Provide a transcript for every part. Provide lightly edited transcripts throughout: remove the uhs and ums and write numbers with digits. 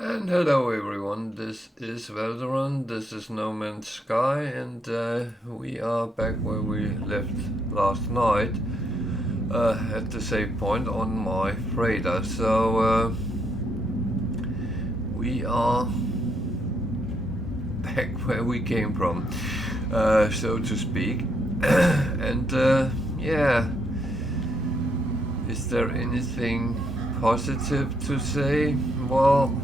And hello everyone, this is Valderon, this is No Man's Sky, and we are back where we left last night at the save point on my freighter. So we are back where we came from, so to speak. And yeah, is there anything positive to say? Well,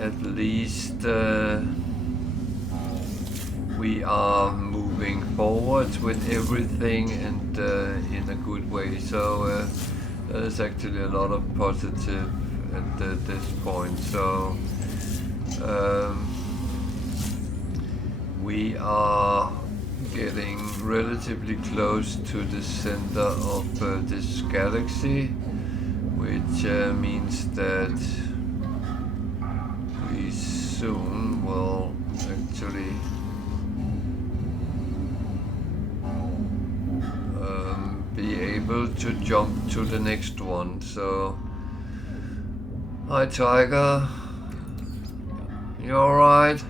at least we are moving forward with everything and in a good way. So there's actually a lot of positive at this point. So we are getting relatively close to the center of this galaxy, which means that we soon will actually be able to jump to the next one. So, hi Tiger, you alright?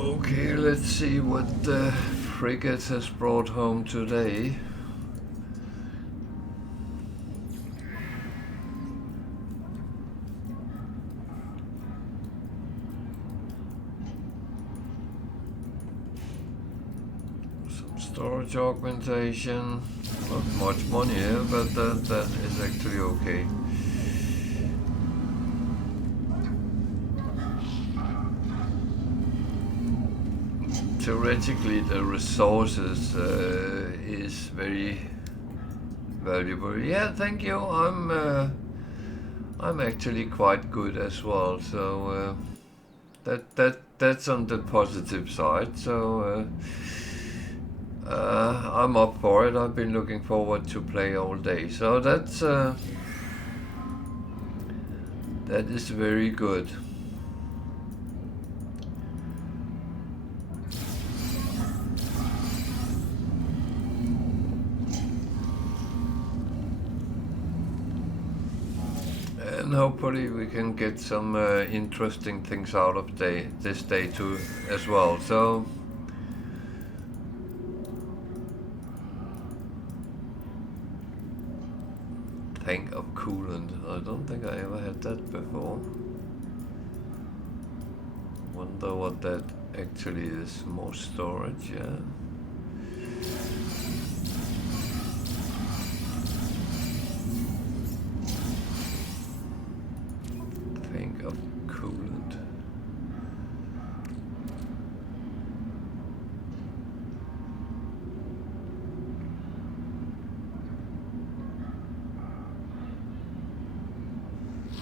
Okay, let's see what the frigate has brought home today. Some storage augmentation, not much money here, but that is actually okay. Theoretically, the resources is very valuable. Yeah, thank you. I'm actually quite good as well. So that's on the positive side. So I'm up for it. I've been looking forward to play all day. So that is very good. And hopefully we can get some interesting things out of this day too as well. So tank of coolant. I don't think I ever had that before. Wonder what that actually is. More storage, yeah. Tank of coolant.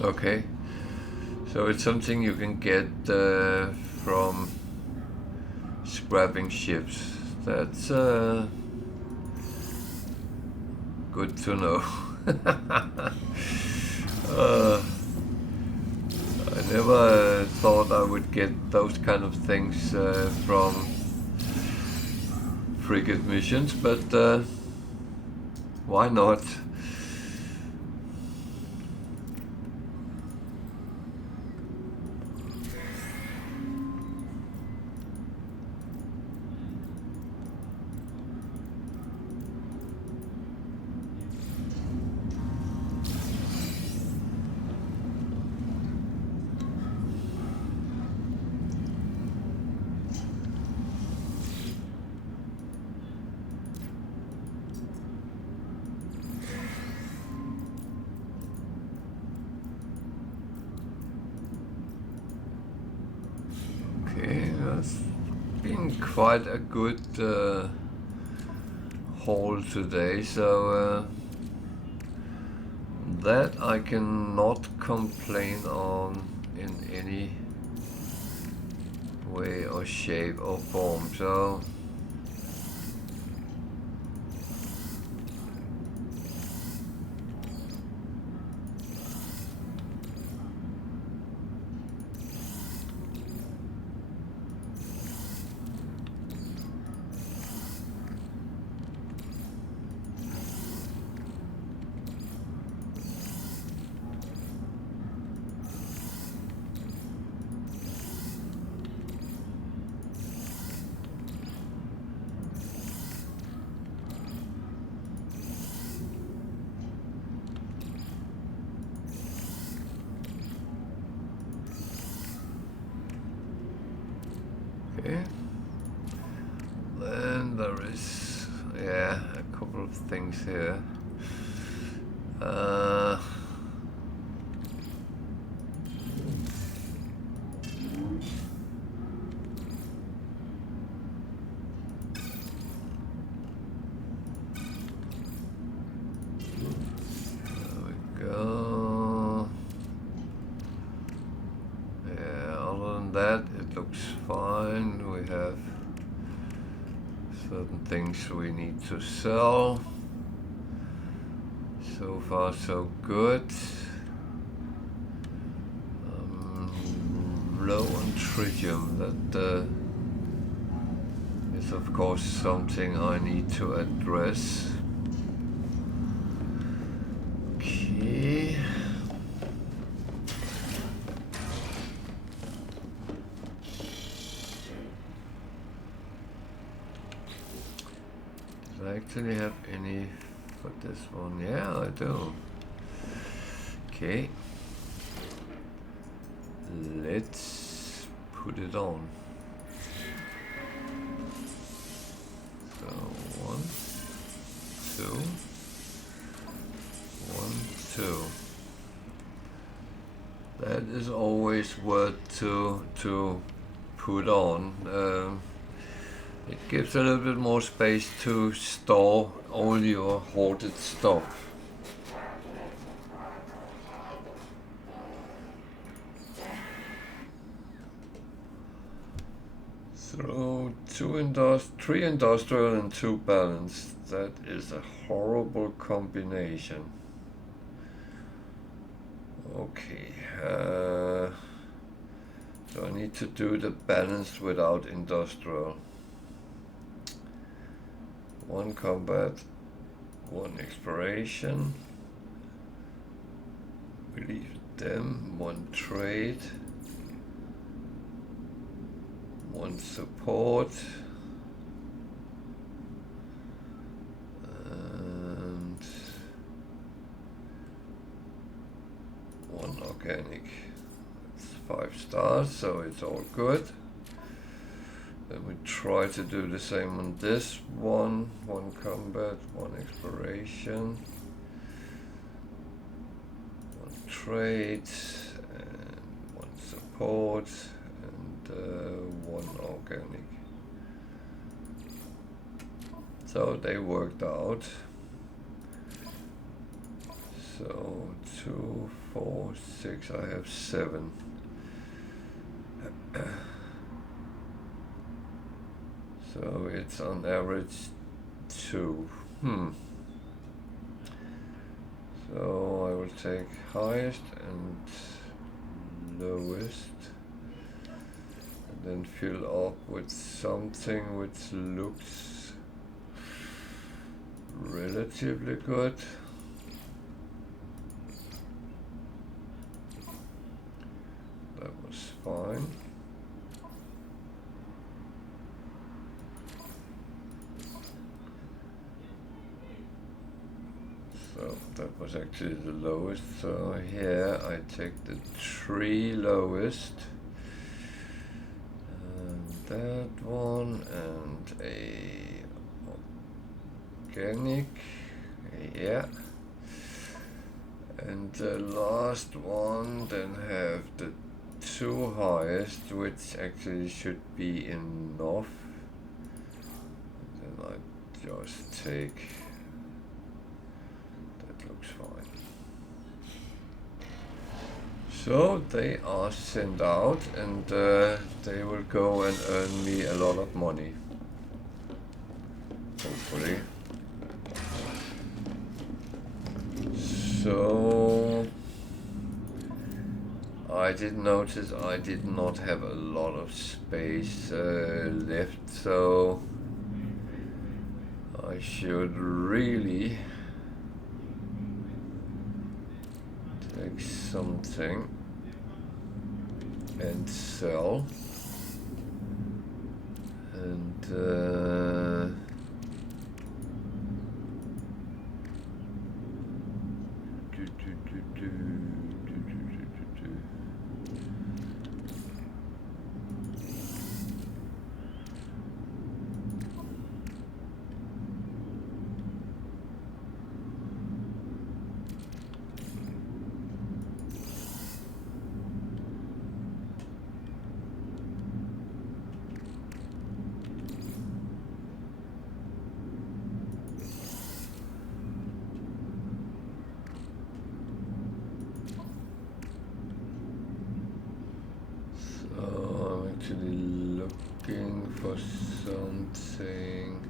Okay, so it's something you can get from scrapping ships. That's good to know. I never thought I would get those kind of things from frigate missions, but why not? That's been quite a good haul today, so that I cannot complain on in any way or shape or form. So yeah, a couple of things here. Looks fine. We have certain things we need to sell. So far so good. Low on tritium. That is of course something I need to address. Okay. Do I actually have any for this one? Yeah, I do. Okay. Let's put it on. So 1, 2, 1, 2. That is always worth to put on. It gives a little bit more space to store all your hoarded stuff. So 3 industrial and 2 balanced. That is a horrible combination. Okay. So I need to do the balanced without industrial. 1 combat, 1 exploration. Release them, 1 trade. 1 support, and 1 organic. It's 5 stars, so it's all good. Then we try to do the same on this one. 1 combat, 1 exploration, 1 trade, and 1 support. 1 organic. So they worked out. So 2, 4, 6. I have 7. So it's on average 2. So I will take highest and lowest. Then fill up with something which looks relatively good. That was fine. So that was actually the lowest. So here I take the 3 lowest. That one and a organic, yeah, and the last one then have the 2 highest, which actually should be enough. Then I just take, that looks fine. So they are sent out, and they will go and earn me a lot of money, hopefully. So I did notice I did not have a lot of space left, so I should really take something and sell, and actually looking for something.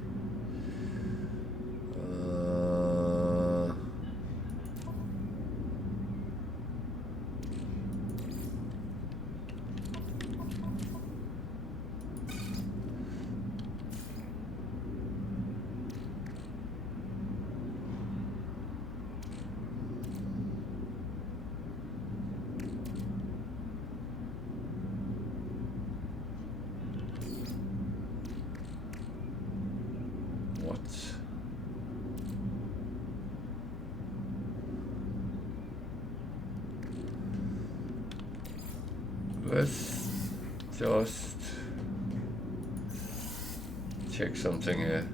Let's just check something here.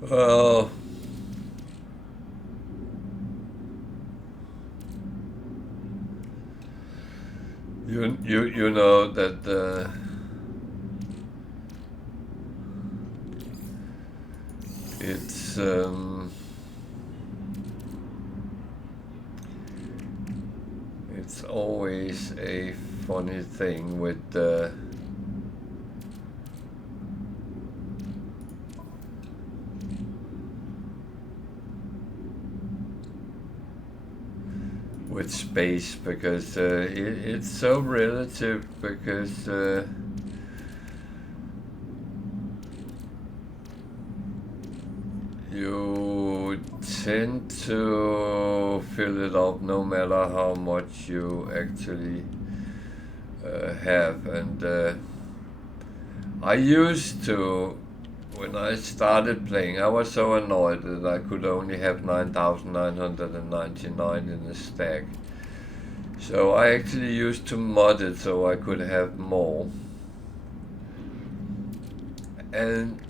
Well, you know that it's always a funny thing with space, because it's so relative, because you tend to fill it up no matter how much you actually have. And I used to, when I started playing, I was so annoyed that I could only have 9,999 in the stack. So I actually used to mod it so I could have more. And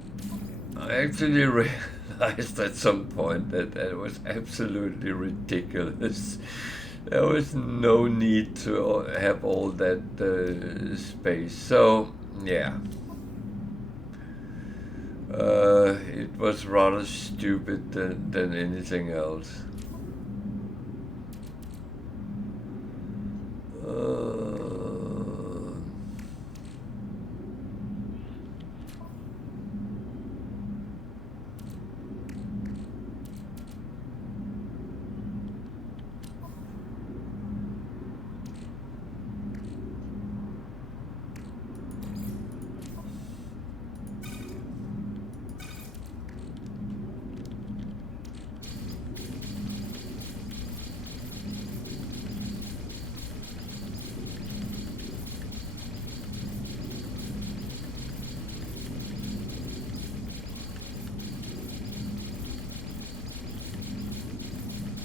I actually realized at some point that that was absolutely ridiculous. There was no need to have all that space. So yeah. It was rather stupid than anything else.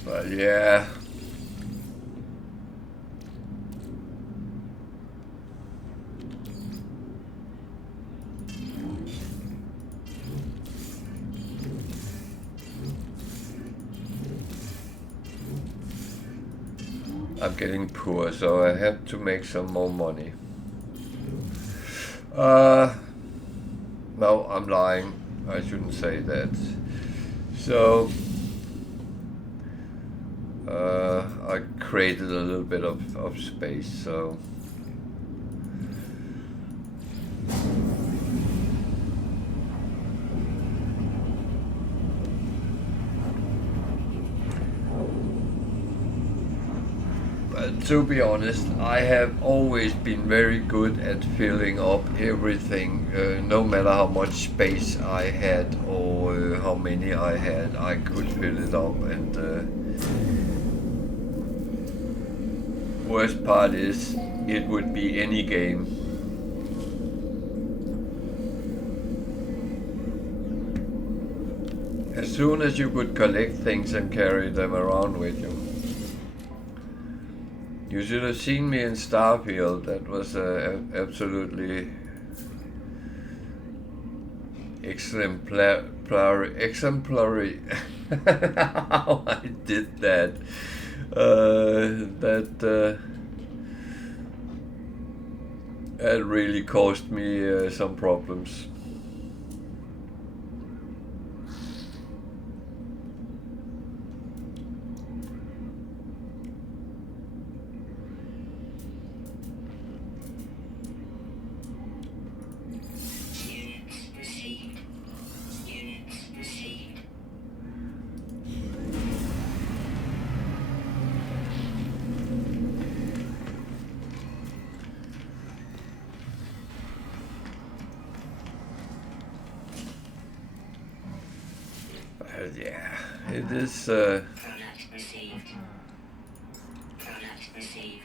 But yeah. I'm getting poor, so I have to make some more money. No, I'm lying. I shouldn't say that. So I created a little bit of space, so to be honest, I have always been very good at filling up everything, no matter how much space I had or how many I had, I could fill it up. And worst part is, it would be any game. As soon as you could collect things and carry them around with you. You should have seen me in Starfield. That was absolutely exemplary how I did that. It really caused me some problems. Yeah, it is. Product received. Product received.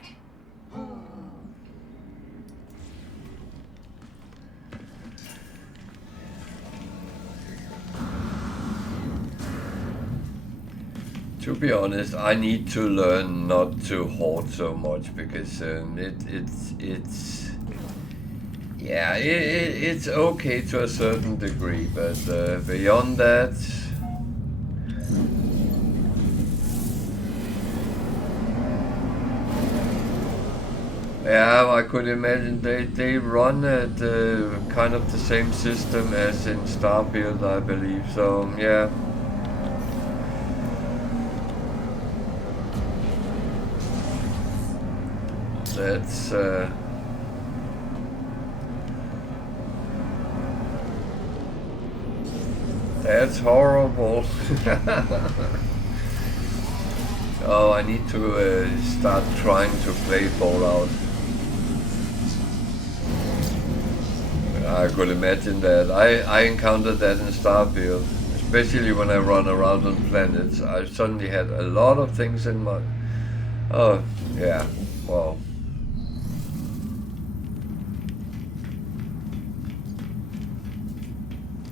To be honest, I need to learn not to hoard so much because it's okay to a certain degree, but beyond that. Yeah, I could imagine they run at kind of the same system as in Starfield, I believe. So yeah. That's horrible. Oh, I need to start trying to play Fallout. I could imagine that. I encountered that in Starfield, especially when I run around on planets. I suddenly had a lot of things in my... Oh, yeah, well...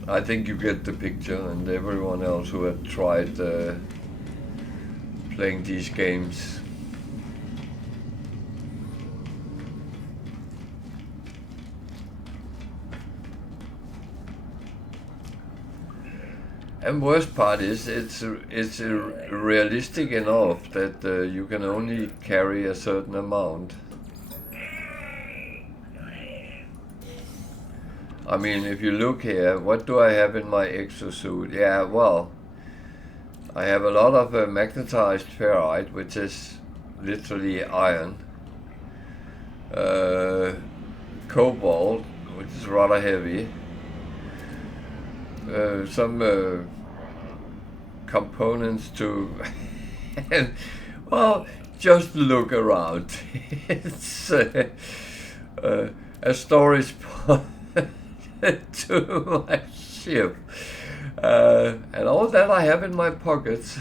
I think you get the picture, and everyone else who had tried playing these games. And worst part is it's realistic enough that you can only carry a certain amount. I mean, if you look here, what do I have in my exosuit? Yeah, well, I have a lot of magnetized ferrite, which is literally iron. Cobalt, which is rather heavy. Some components to... well, just look around. It's a storage point to my ship. And all that I have in my pockets.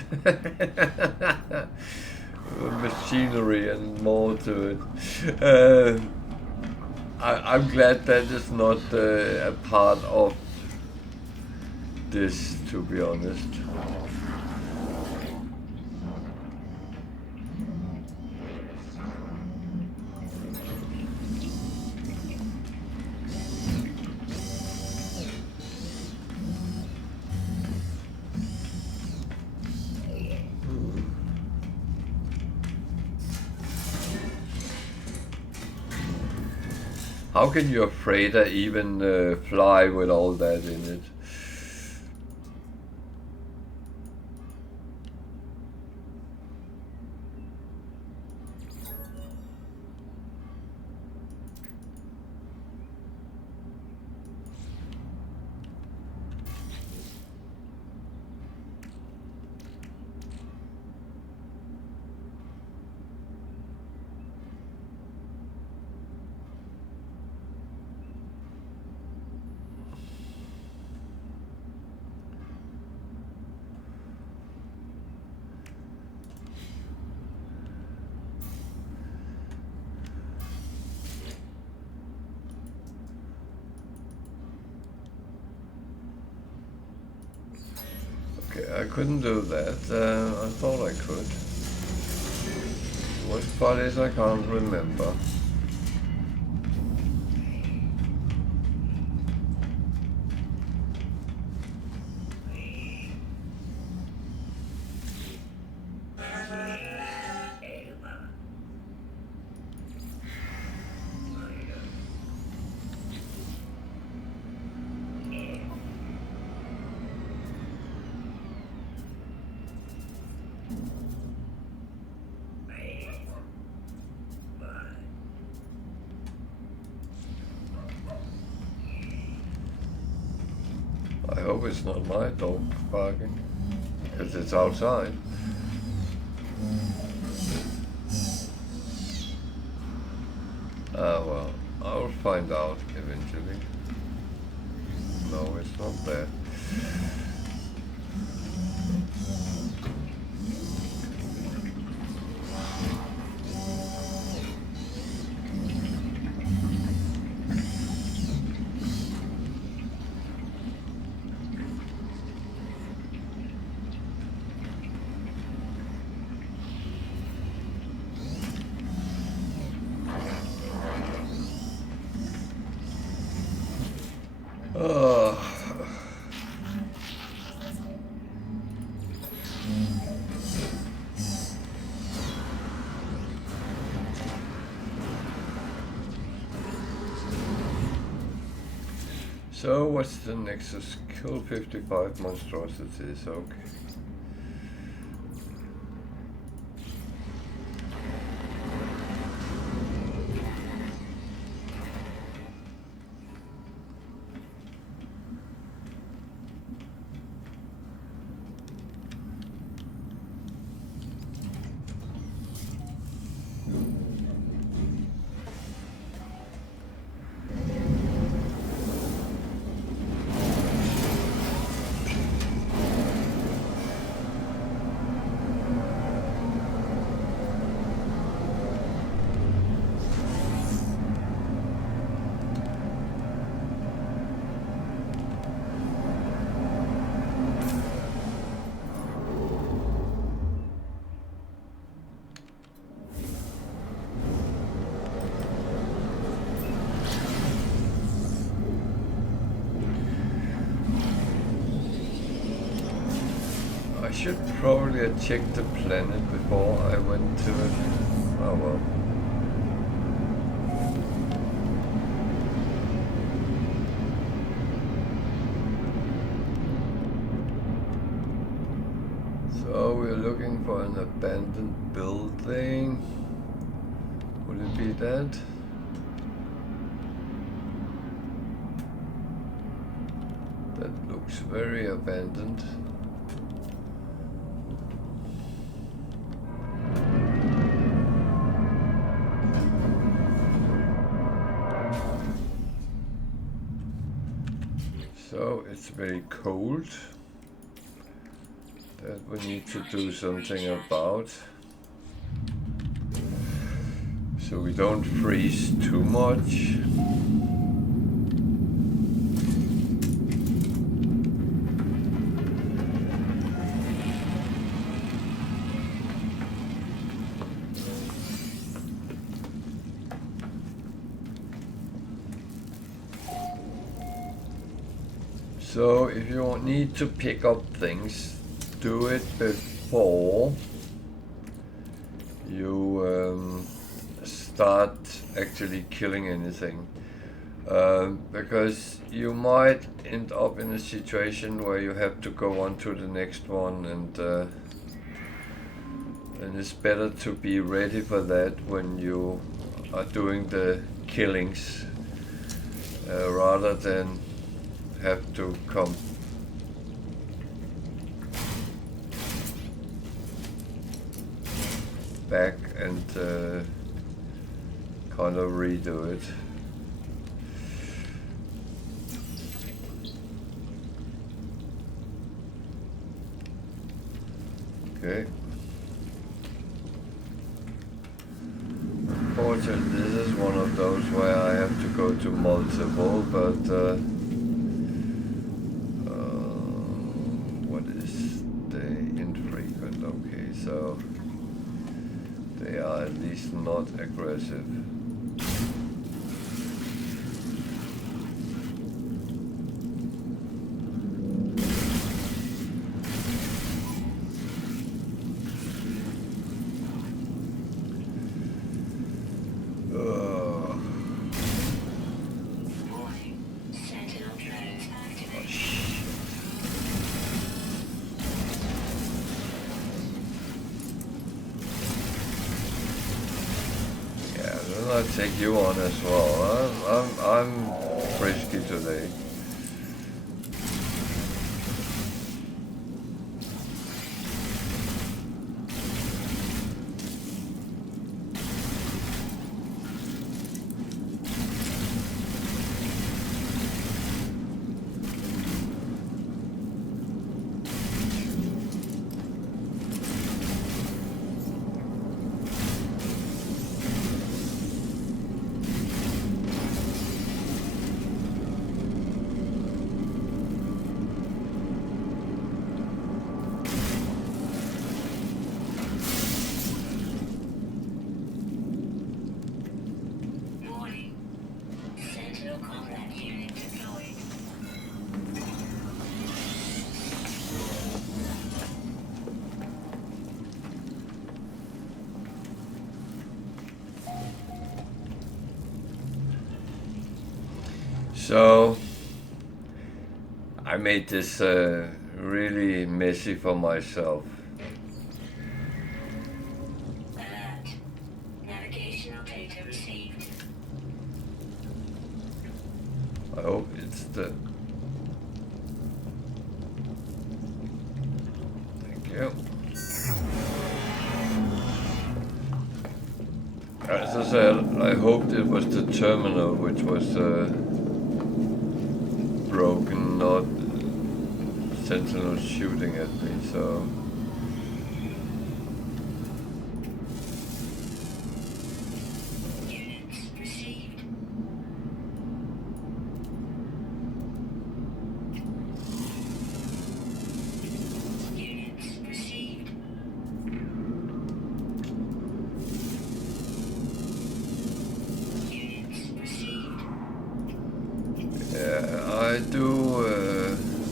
Machinery and more to it. I'm glad that is not a part of this, to be honest. How can your freighter even fly with all that in it? I couldn't do that. I thought I could. Worst part is I can't remember. I hope it's not my dog barking, because it's outside. Ah well, I'll find out eventually. No, it's not there. So what's the nexus? Kill 55 monstrosities, okay. I should probably have checked the planet before I went to it. Oh well. So we're looking for an abandoned building. Would it be that? That looks very abandoned. So it's very cold. That we need to do something about. So we don't freeze too much. So if you need to pick up things, do it before you start actually killing anything. Because you might end up in a situation where you have to go on to the next one, and it's better to be ready for that when you are doing the killings, rather than have to come back and kind of redo it. Okay. Unfortunately, this is one of those where I have to go to multiple, but what is the infrequent? Okay, so they are at least not aggressive. I'll take you on as well. I'm frisky today. So I made this really messy for myself. Alert. Navigational data received. I hope it's the... Thank you. As I said, I hoped it was the terminal which was broken, not Sentinels shooting at me, so... Units received. Units received. Units received. Yeah, I do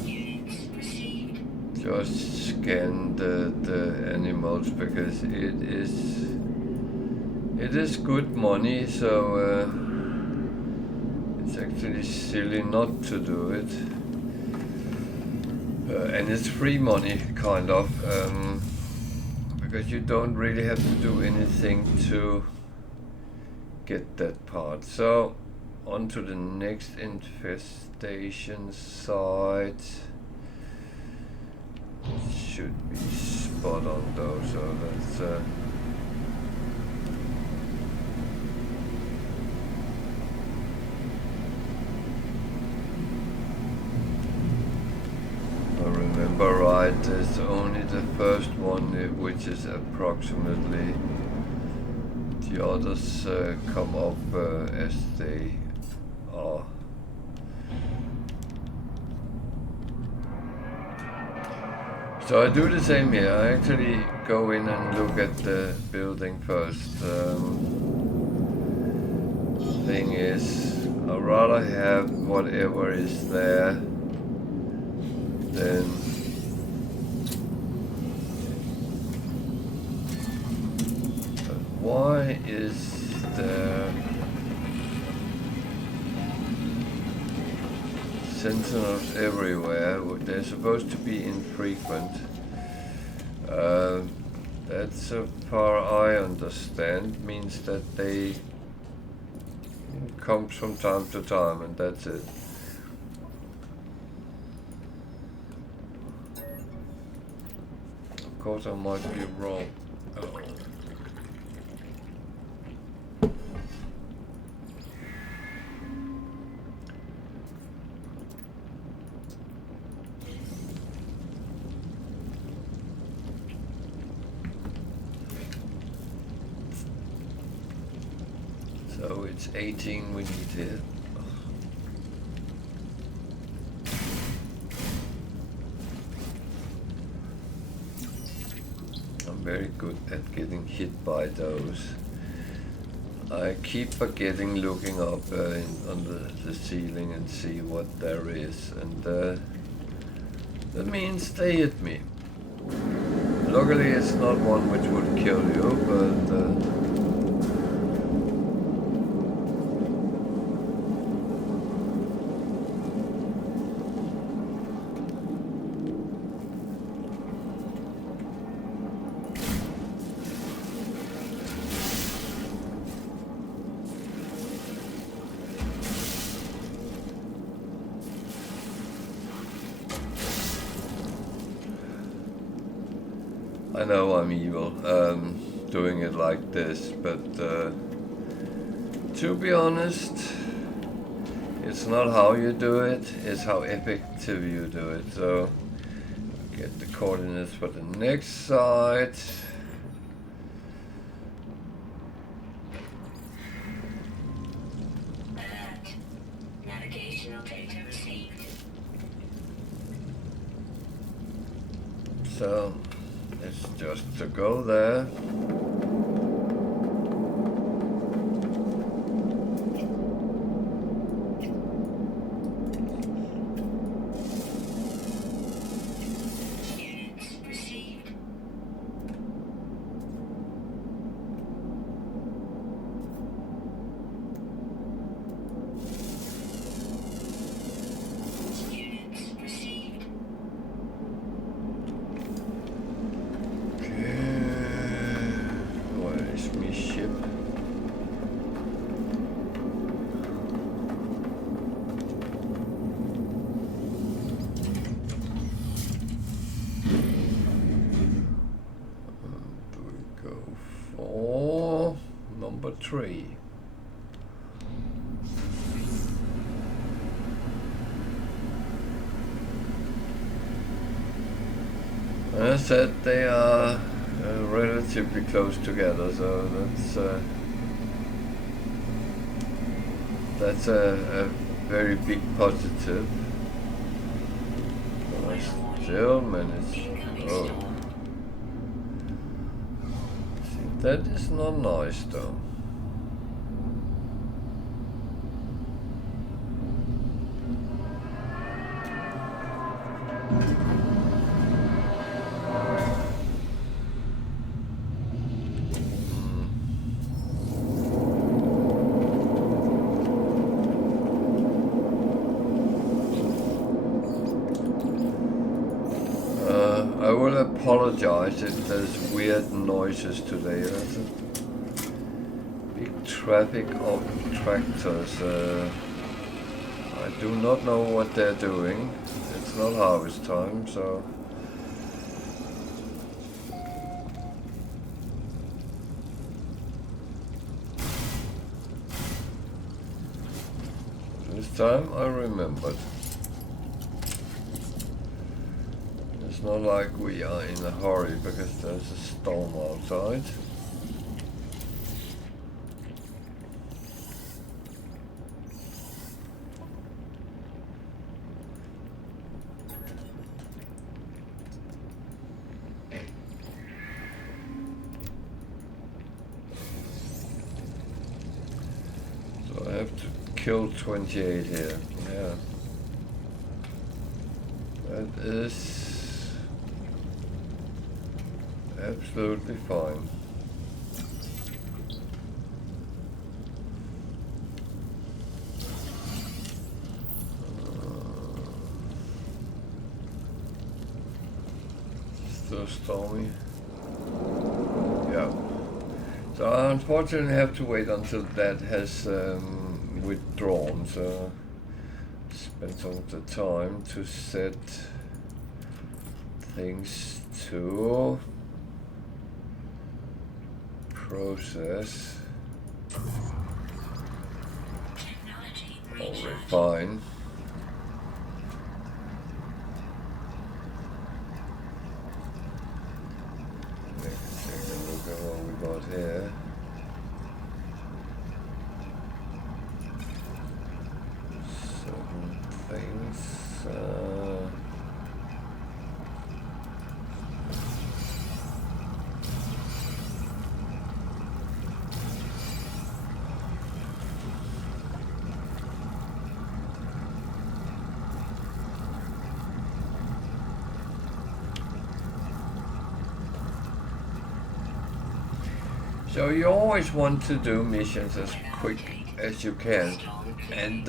Units received. just scan the animals because it is good money, so it's actually silly not to do it. And it's free money, kind of, because you don't really have to do anything to get that part. So, on to the next infestation site. Should be spot on though, so that's I remember right, there's only the first one which is approximately, the others come up as they are. So I do the same here. I actually go in and look at the building first. Thing is, I'd rather have whatever is there than why is there Sentinels everywhere? They're supposed to be infrequent. That's so far I understand, means that they come from time to time, and that's it. Of course I might be wrong. Oh. So it's 18 we need here. I'm very good at getting hit by those. I keep forgetting looking up on the ceiling and see what there is, and that means they hit me. Luckily it's not one which would kill you, but I know I'm evil, doing it like this, but to be honest, it's not how you do it, it's how effective you do it. So, get the coordinates for the next site. Alert. Navigational data received. So, it's just to go there. Units received. tree. As I said, they are relatively close together, so that's a very big positive. But I still managed. Oh, see, that is not nice though. I will apologize if there's weird noises today. There's a big traffic of tractors. I do not know what they're doing. It's not harvest time, so this time I remembered. It's not like we are in a hurry because there's a storm outside. So I have to kill 28 here. Yeah. That is absolutely fine. Still stormy. Yeah. So I unfortunately have to wait until that has withdrawn. So spend some of the time to set things to process or refine. Let's take a look at what we got here. Certain things. So you always want to do missions as quick as you can, and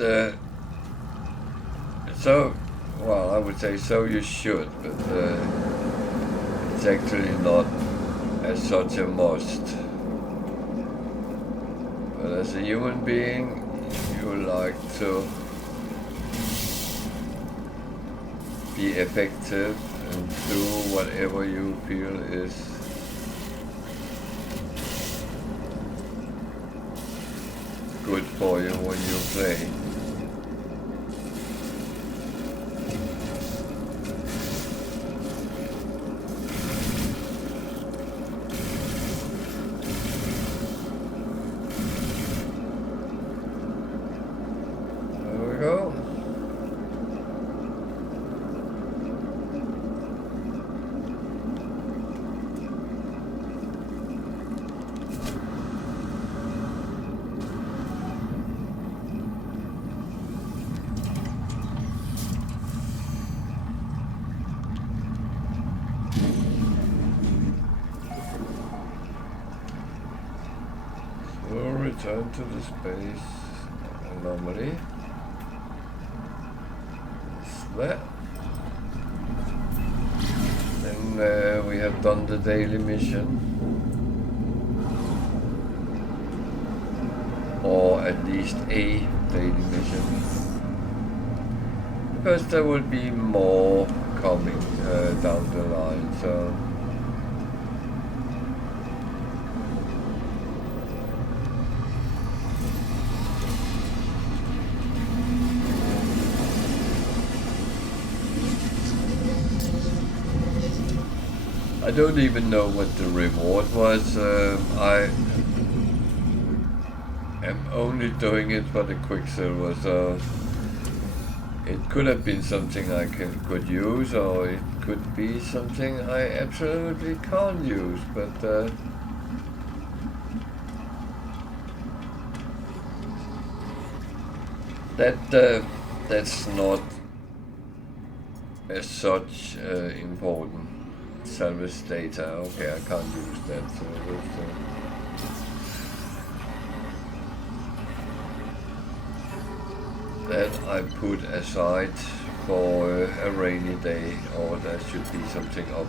so, well, I would say so you should, but it's actually not as such a must. But as a human being, you like to be effective and do whatever you feel is good for you when you play. There we go. Return to the space anomaly. It's that. Then we have done the daily mission, or at least a daily mission, because there will be more coming down the line. So. I don't even know what the reward was. I am only doing it for the Quicksilver, so it could have been something I could use, or it could be something I absolutely can't use, but that's not as such important. Service data, okay, I can't use that, so that I put aside for a rainy day, or there should be something up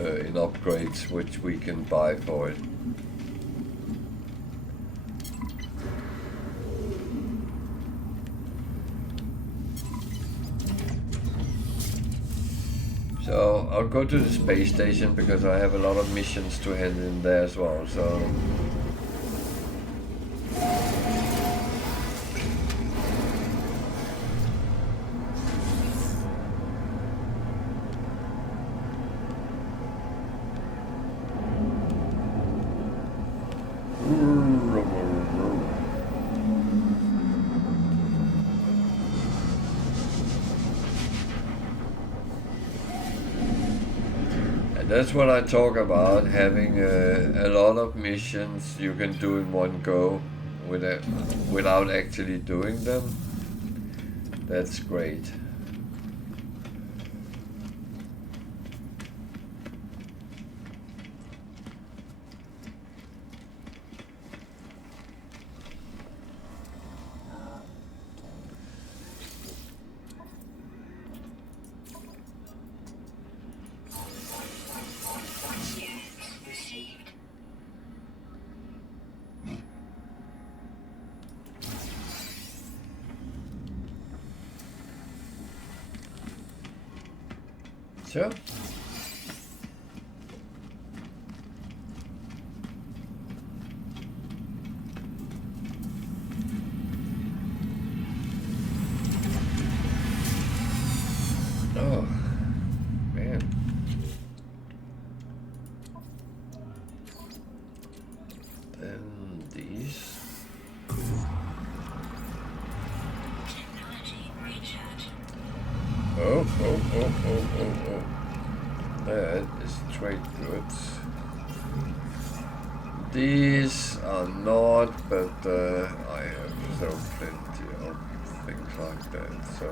in upgrades which we can buy for it. So I'll go to the space station because I have a lot of missions to hand in there as well, so that's what I talk about, having a lot of missions you can do in one go without actually doing them. That's great. So oh man, then these. Oh. That is trade goods. These are not, but I have so plenty of things like that, so.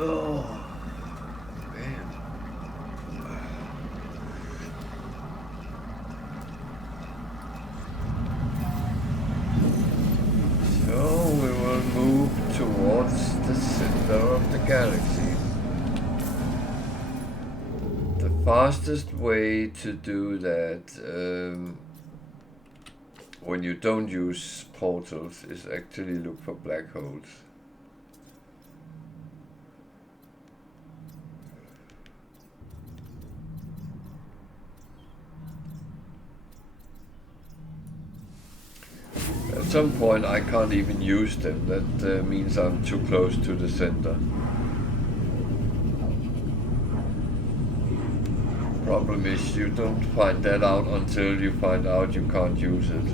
Oh. Galaxy. The fastest way to do that when you don't use portals is actually look for black holes. At some point I can't even use them. That means I'm too close to the center. Problem is you don't find that out until you find out you can't use it.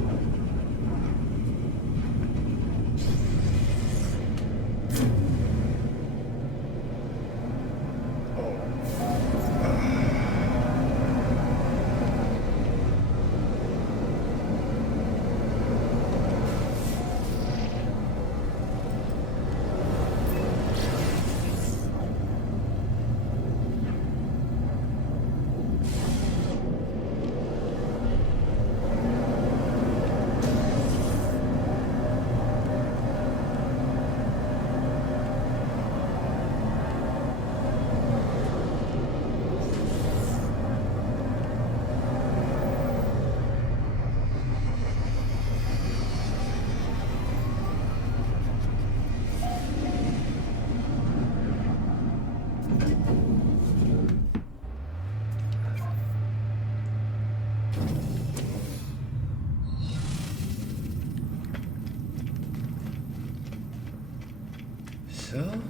So.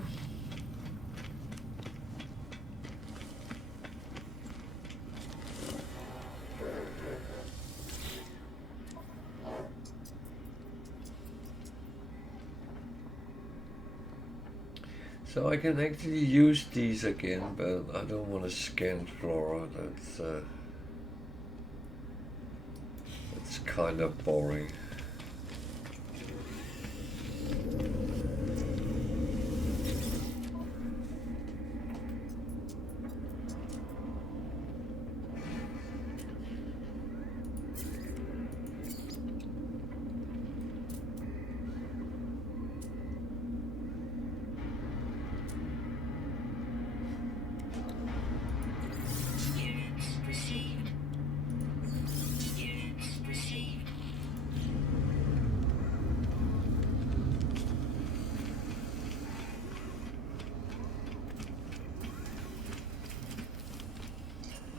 So I can actually use these again, but I don't want to scan flora. That's kind of boring.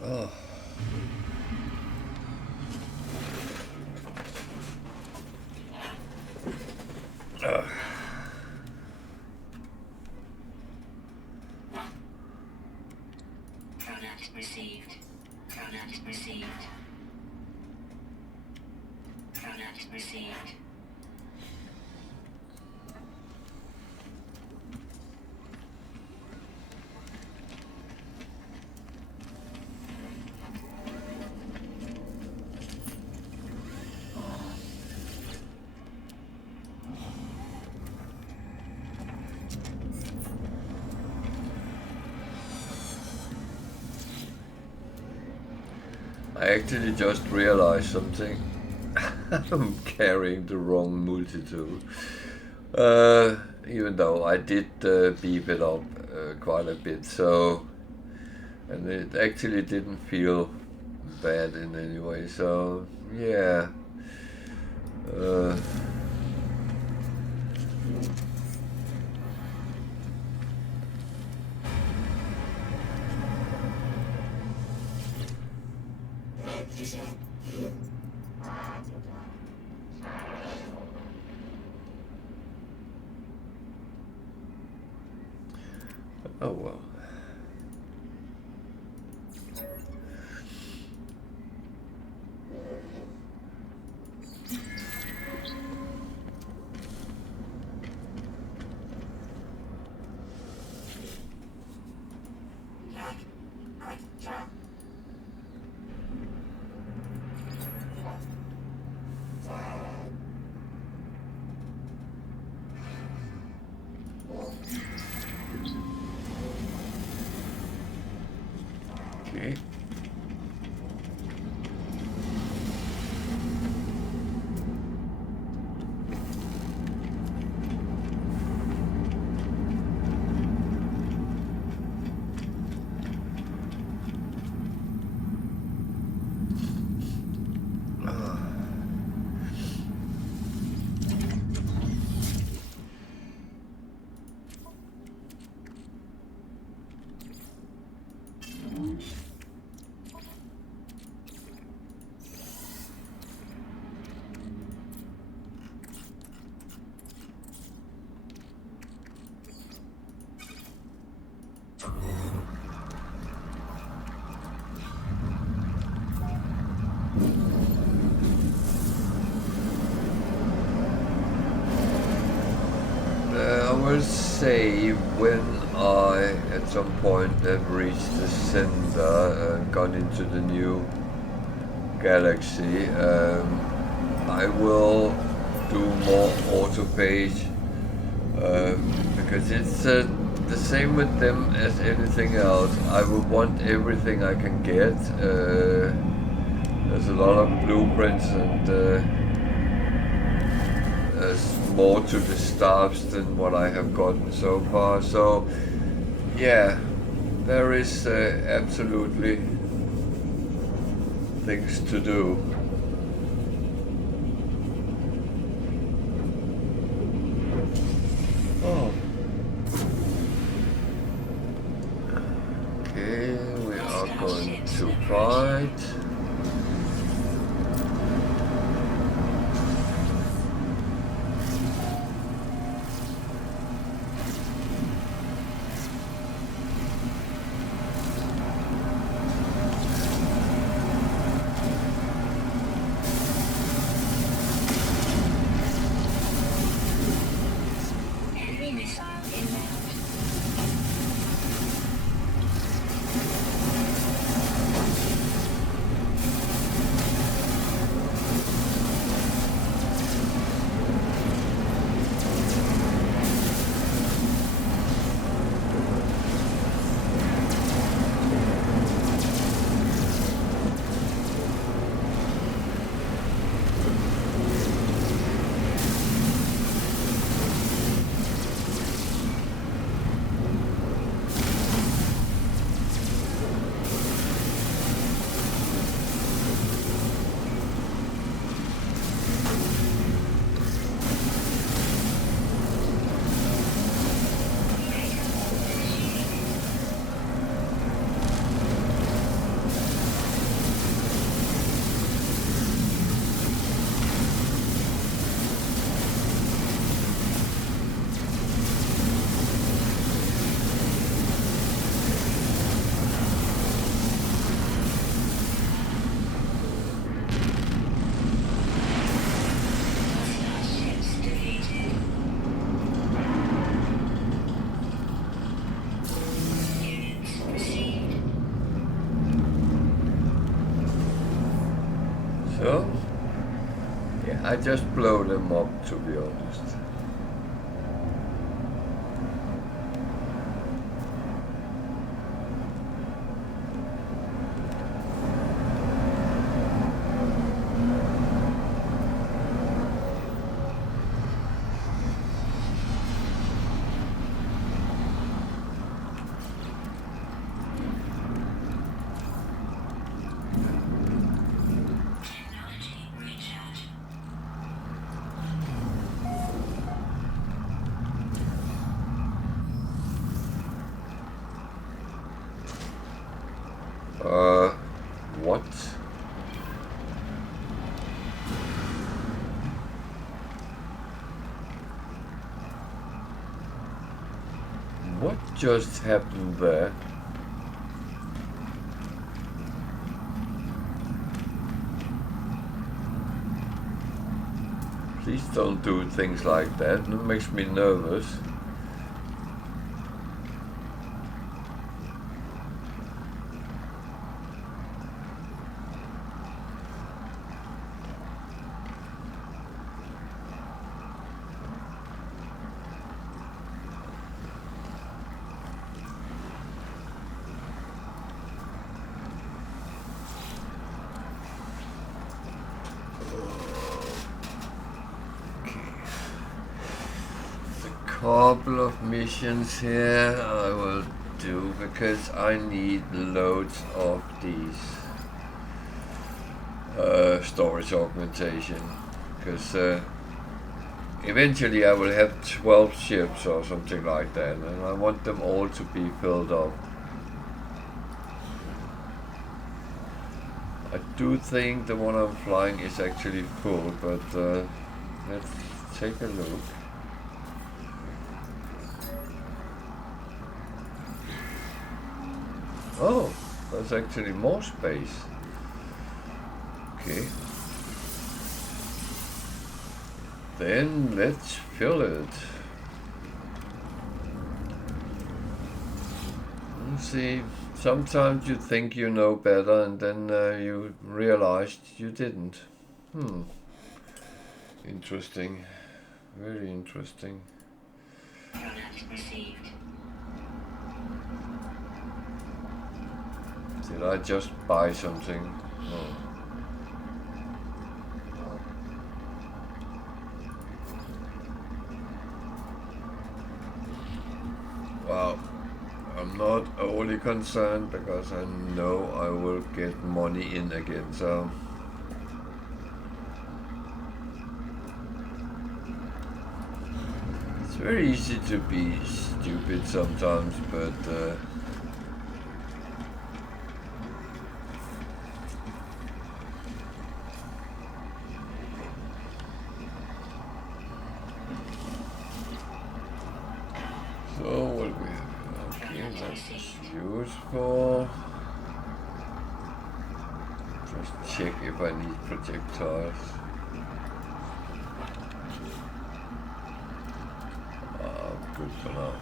Oh. Product received. Product received. Product received. I actually just realized something. I'm carrying the wrong multi-tool. Even though I did beef it up quite a bit, so, and it actually didn't feel bad in any way, so yeah. Oh well. Okay. I will say when I at some point have reached the center and gone into the new galaxy, I will do more autophage because it's the same with them as anything else. I would want everything I can get. There's a lot of blueprints and there's more to the staffs than what I have gotten so far. So yeah, there is absolutely things to do. Oh. Okay, we are going to fight. Yeah, I just blow them up, to be honest. Technology recharge. What? What just happened there? Please don't do things like that. It makes me nervous. Couple of missions here I will do because I need loads of these storage augmentation, because eventually I will have 12 ships or something like that, and I want them all to be filled up. I do think the one I'm flying is actually full, but let's take a look. Oh, there's actually more space. Okay. Then let's fill it. Let's see, sometimes you think you know better and then you realized you didn't. Interesting. Very interesting. Product received. Did I just buy something? Oh. Wow. I'm not overly concerned because I know I will get money in again, so it's very easy to be stupid sometimes, but so what do we have? Okay, that's useful. Just check if I need projectiles. Good for now.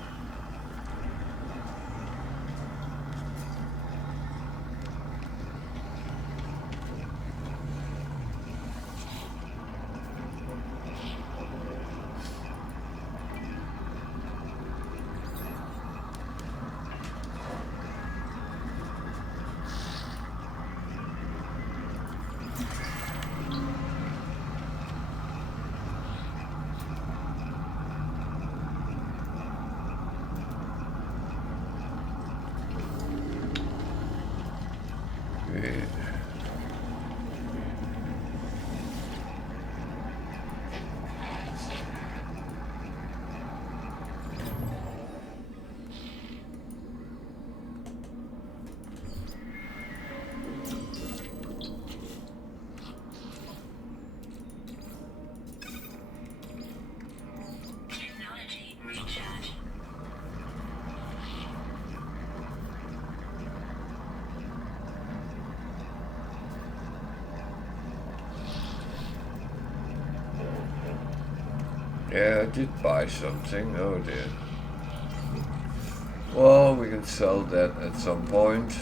Technology recharge. Yeah, I did buy something. Oh dear. Well, we can sell that at some point.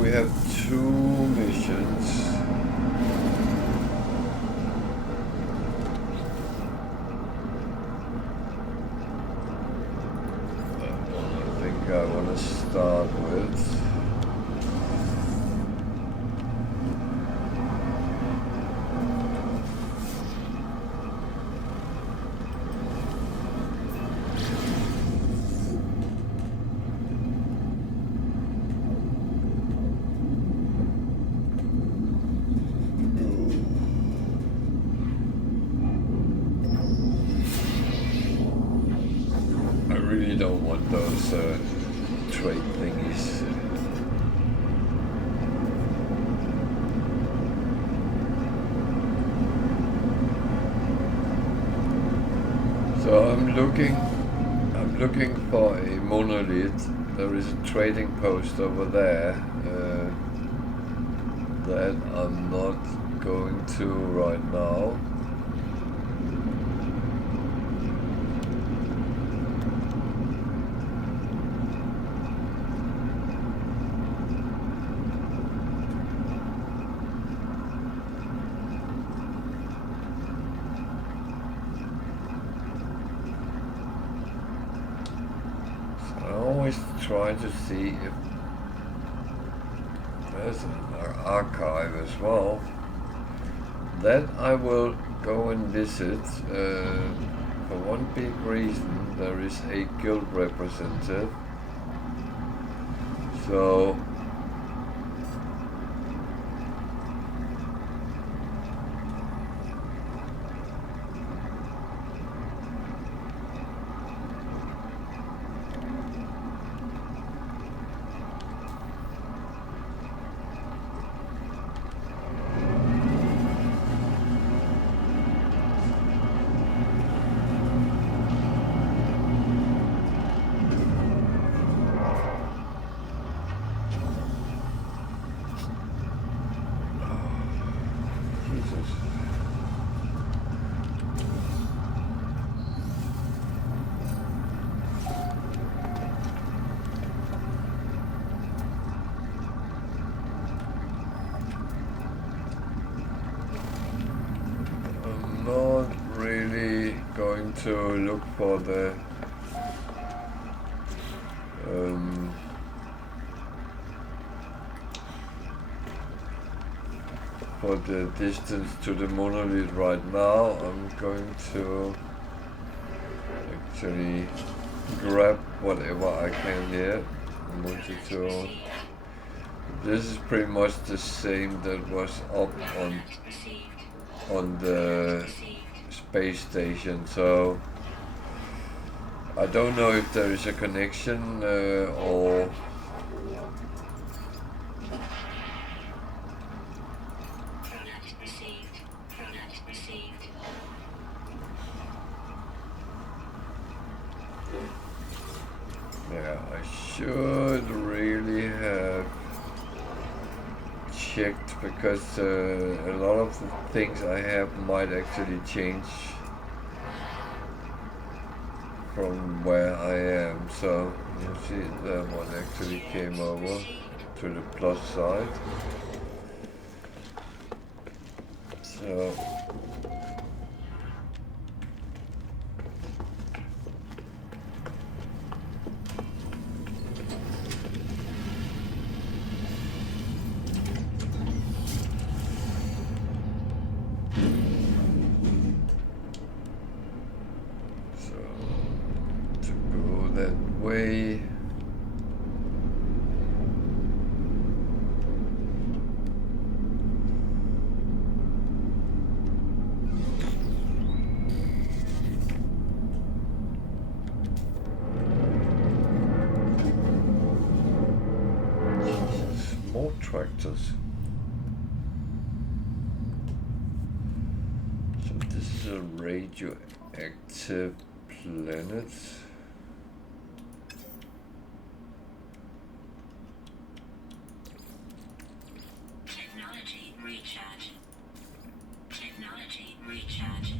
We have 2 missions. I think I want to start with. Don't want those trade thingies. So I'm looking for a monolith. There is a trading post over there that I'm not going to right now. Try to see if there's an archive as well. That I will go and visit. For one big reason, there is a guild representative. So to look for the distance to the monolith right now. I'm going to actually grab whatever I can here. I wanted to. This is pretty much the same that was up on the space station, so I don't know if there is a connection or yeah, I should really have checked, because a lot of the things I have might actually change from where I am. So you see that one actually came over to the plus side. So tractors. is a radioactive planet. Technology recharge. Technology recharge.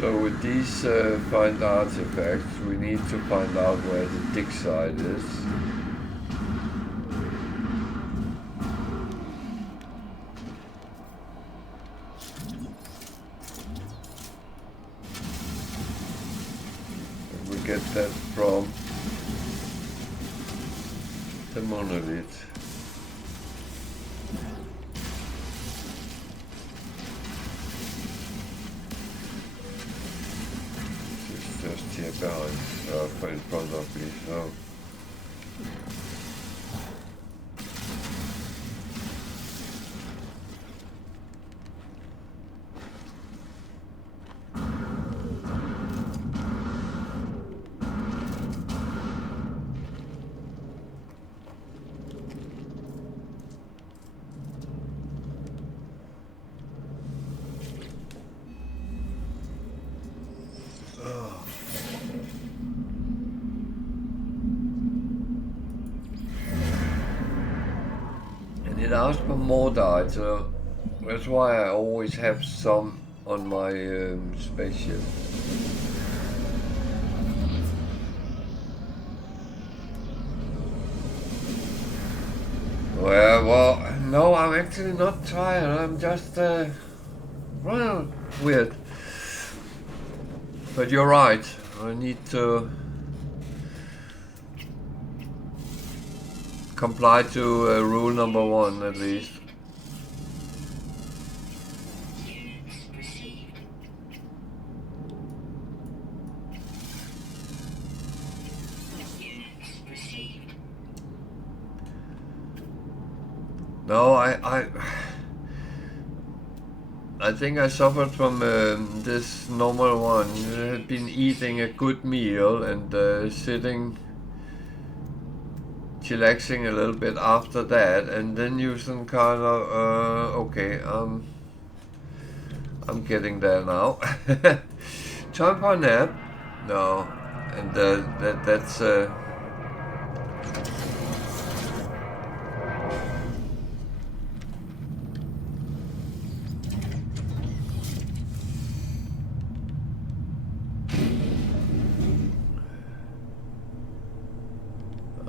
So with these find artifacts, we need to find out where the dig site is. And we get that from the monolith. Here behind, in front of me, so. It asked for more died, so that's why I always have some on my spaceship. Well, no, I'm actually not tired. I'm just, well, weird. But you're right. I need to comply to rule number 1 at least. Units received. Units received. No, I think I suffered from this normal one. I had been eating a good meal and sitting, chillaxing a little bit after that, and then using kind of, okay, I'm getting there now. Time for a nap? No, and that's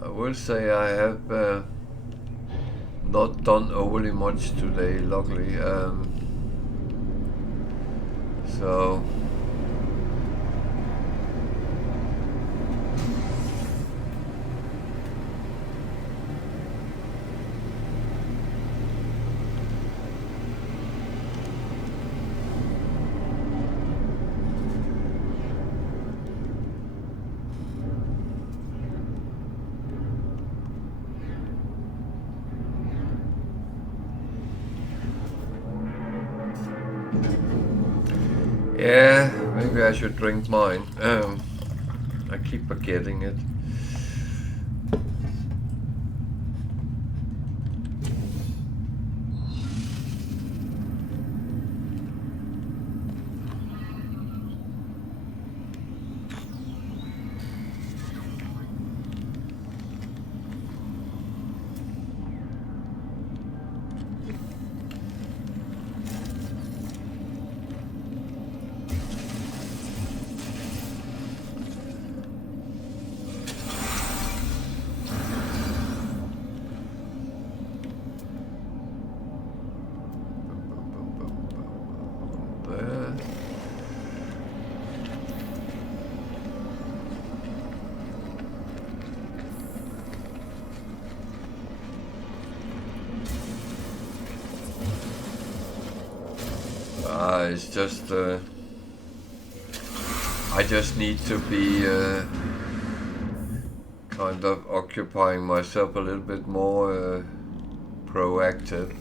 I will say I have not done overly much today, luckily. So yeah, maybe I should drink mine. I keep forgetting it. It's just I just need to be kind of occupying myself a little bit more proactive.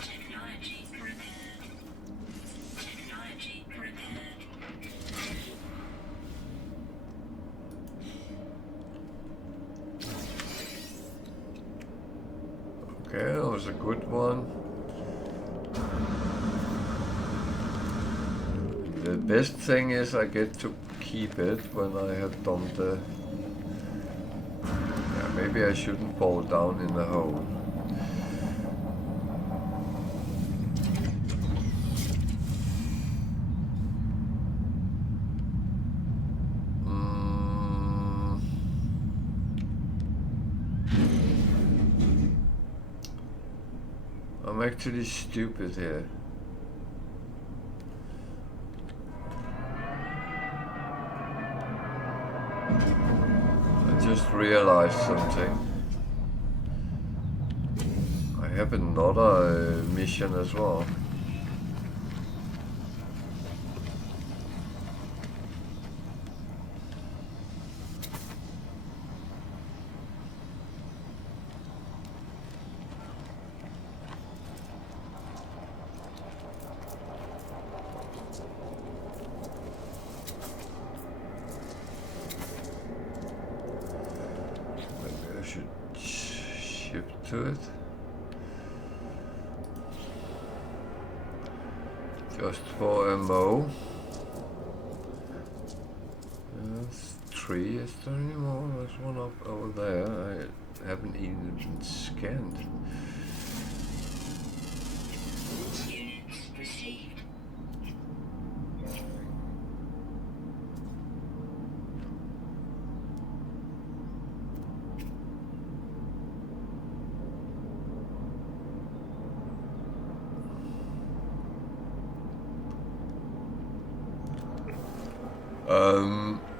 Technology prepared. Technology prepared. Okay, that was a good one. The best thing is I get to keep it when I have done the... Yeah, maybe I shouldn't fall down in the hole. I'm actually stupid here. I just realized something. I have another mission as well. Maybe I should shift to it. Just for a mo. There's 3, is there any more? There's one up over there. I haven't even scanned. Units received.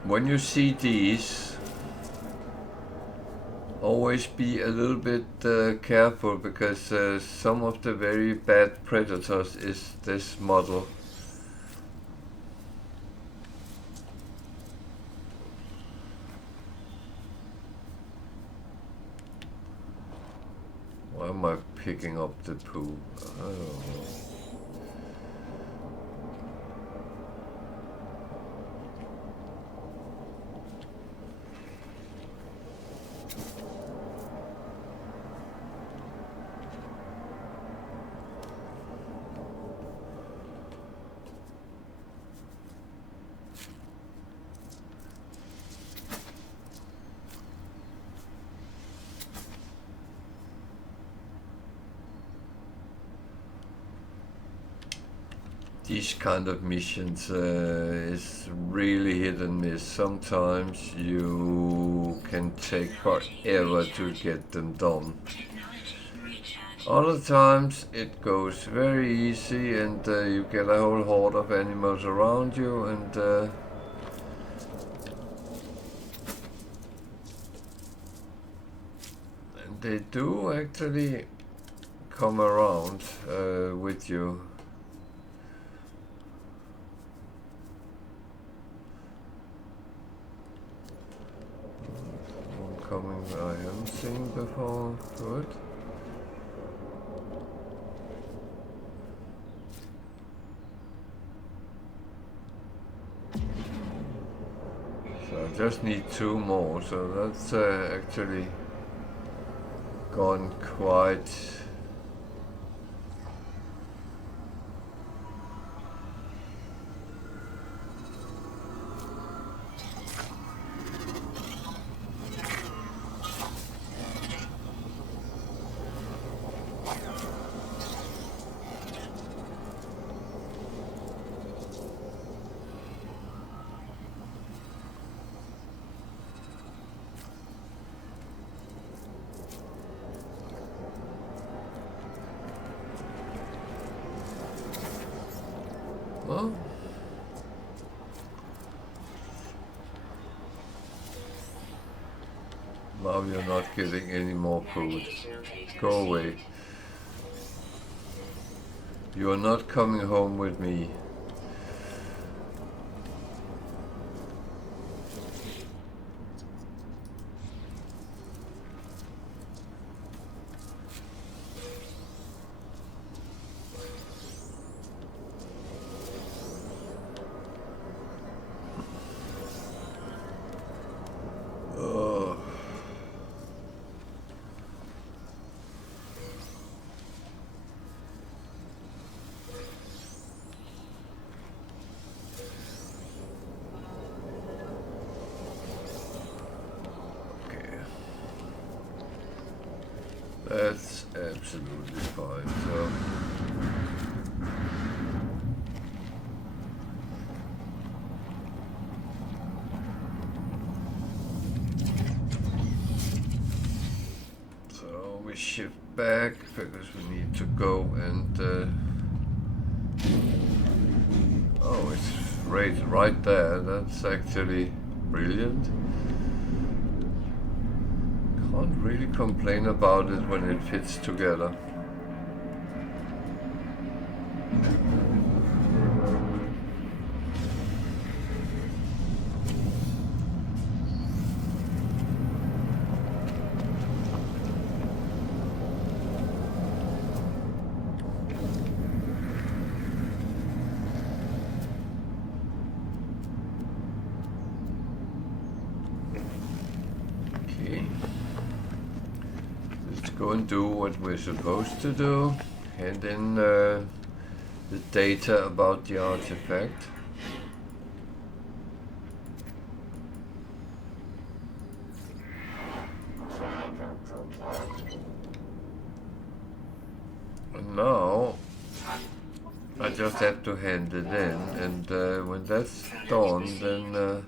When you see these, always be a little bit careful, because some of the very bad predators is this model. Why am I picking up the poo? I don't know. These kind of missions is really hit and miss. Sometimes you can take forever to get them done. Technology recharging. Other times it goes very easy, and you get a whole horde of animals around you, and they do actually come around with you. One coming I haven't seen before. Good. So I just need 2 more, so that's actually gone quite... Huh? Now you're not getting any more food. Go away. You are not coming home with me. That's absolutely fine. So we shift back because we need to go and oh, it's right there. That's actually brilliant. Can't really complain about it when it fits together. Go and do what we're supposed to do, hand in the data about the artifact. And now I just have to hand it in, and when that's done, then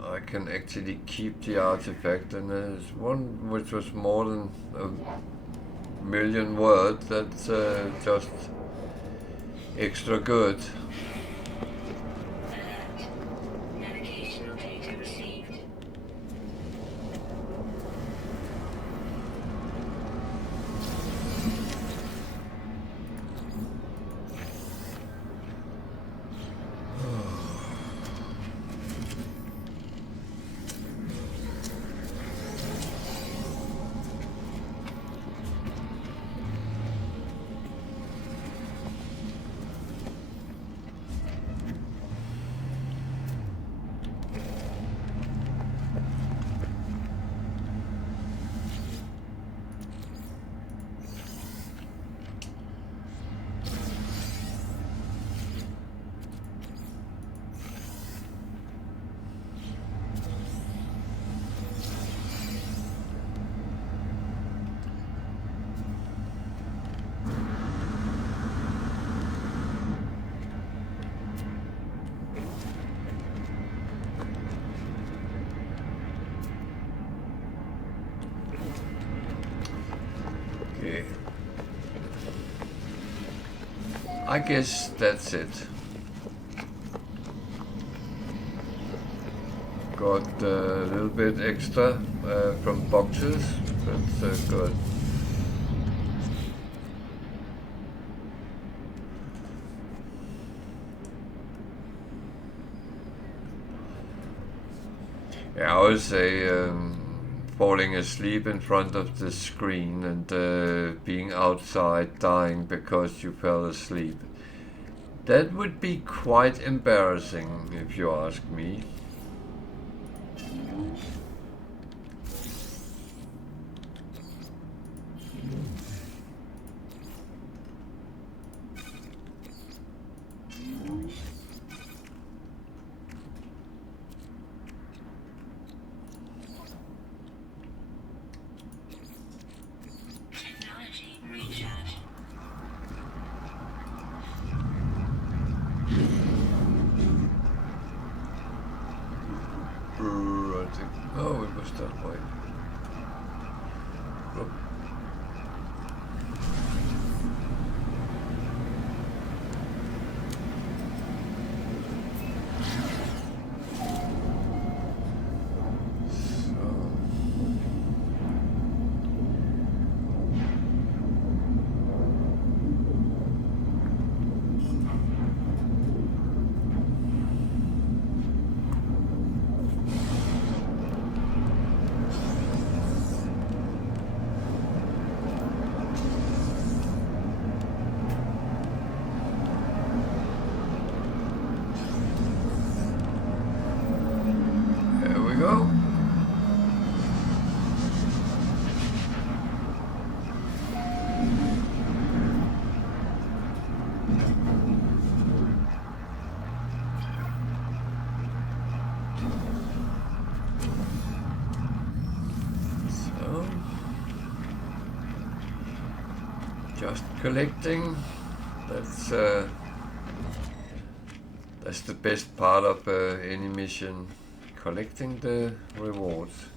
I can actually keep the artifact, and there's one which was more than 1,000,000 words. That's just extra good. Navigational data received. I guess that's it. Got a little bit extra from boxes. That's good. Yeah, I would say falling asleep in front of the screen and being outside dying because you fell asleep. That would be quite embarrassing, if you ask me. Technology recharge. I think. Oh, it was that way. Oh. Just collecting. That's the best part of any mission. Collecting the rewards.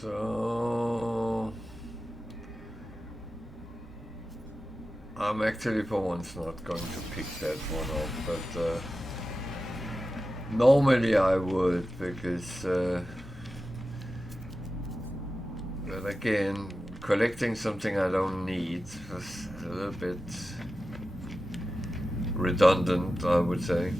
So I'm actually for once not going to pick that one up, but normally I would, because but again, collecting something I don't need was a little bit redundant, I would say.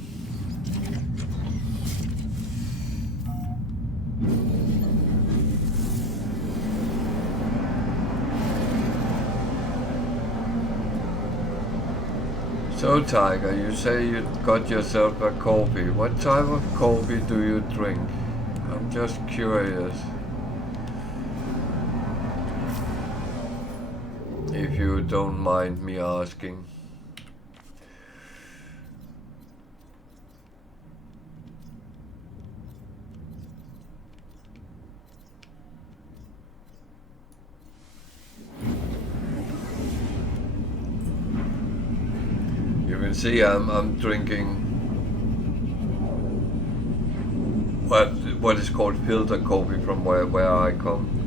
So Tiger, you say you got yourself a coffee. What type of coffee do you drink? I'm just curious. If you don't mind me asking. You can see I'm drinking what is called filter coffee from where I come.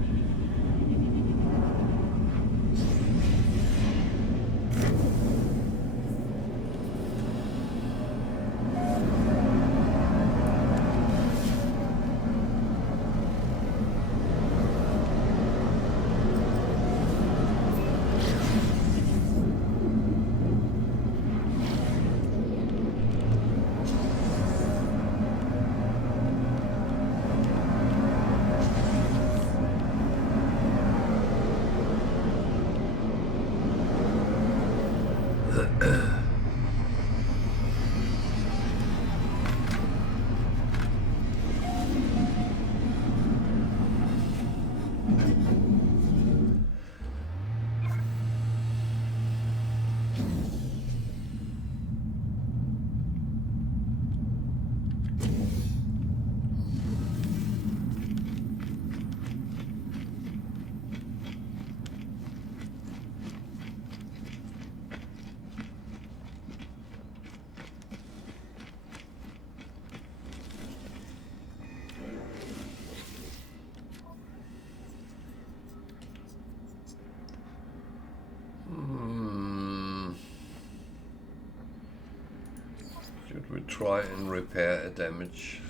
Should we try and repair a damage?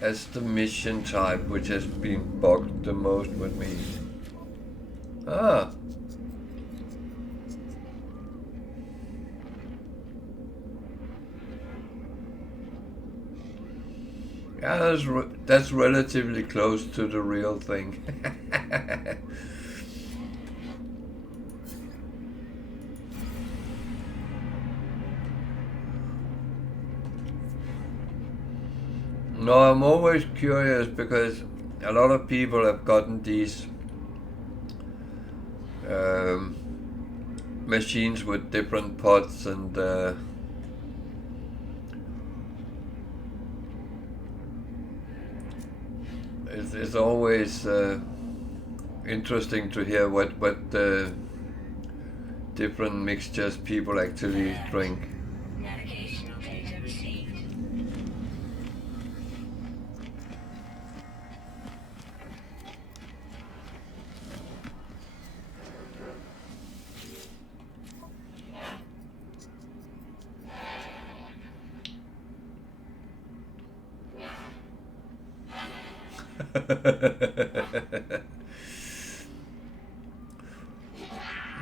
As the mission type which has been bugged the most with me. Ah! Yeah, that's relatively close to the real thing. No, I'm always curious because a lot of people have gotten these machines with different pods, and it's always interesting to hear what different mixtures people actually drink. Navigational data received.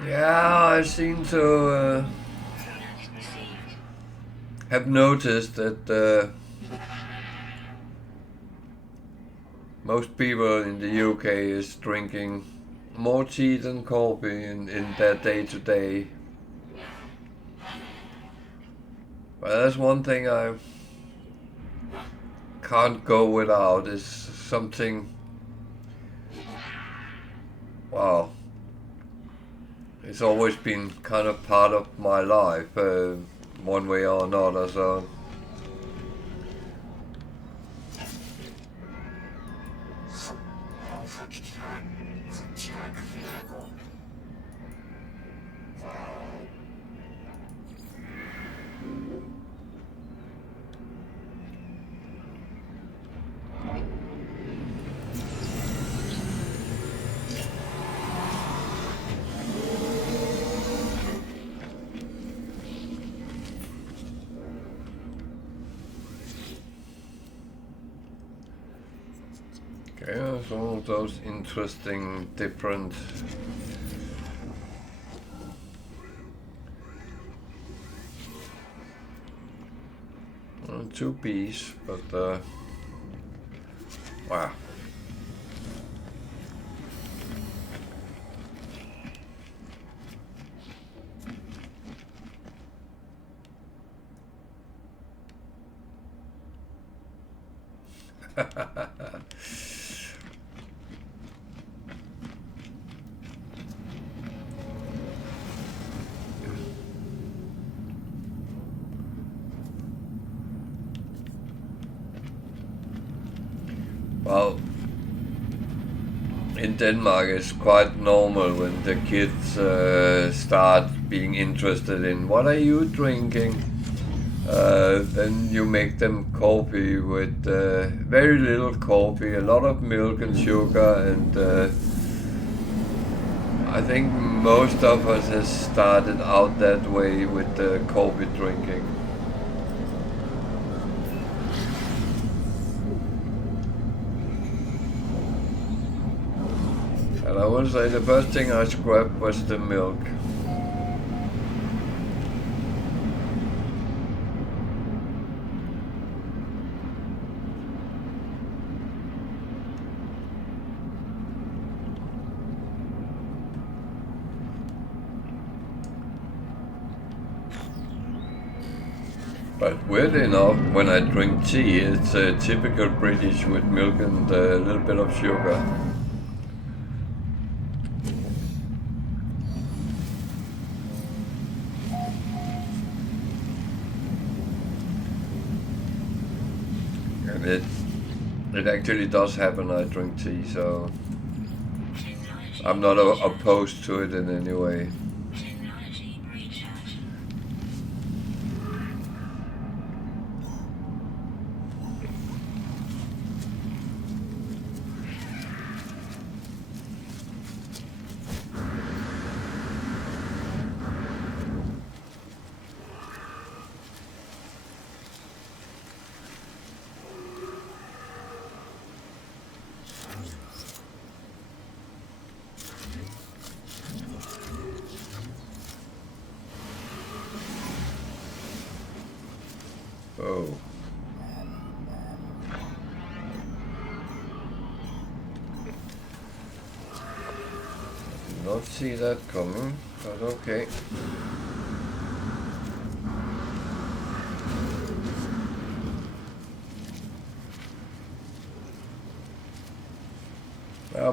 Yeah, I seem to have noticed that most people in the UK is drinking more tea than coffee in their day-to-day. But that's one thing I can't go without, is something, wow, it's always been kind of part of my life, one way or another. So. Yeah, some of those interesting, different two bees, but wow. Well, in Denmark it's quite normal when the kids start being interested in what are you drinking. Then you make them coffee with very little coffee, a lot of milk and sugar, and I think most of us has started out that way with coffee drinking. And I will say the first thing I scrapped was the milk. But weird enough, when I drink tea, it's typical British with milk and a little bit of sugar. And it actually does happen. I drink tea, so I'm not opposed to it in any way. Oh. Did not see that coming, but okay.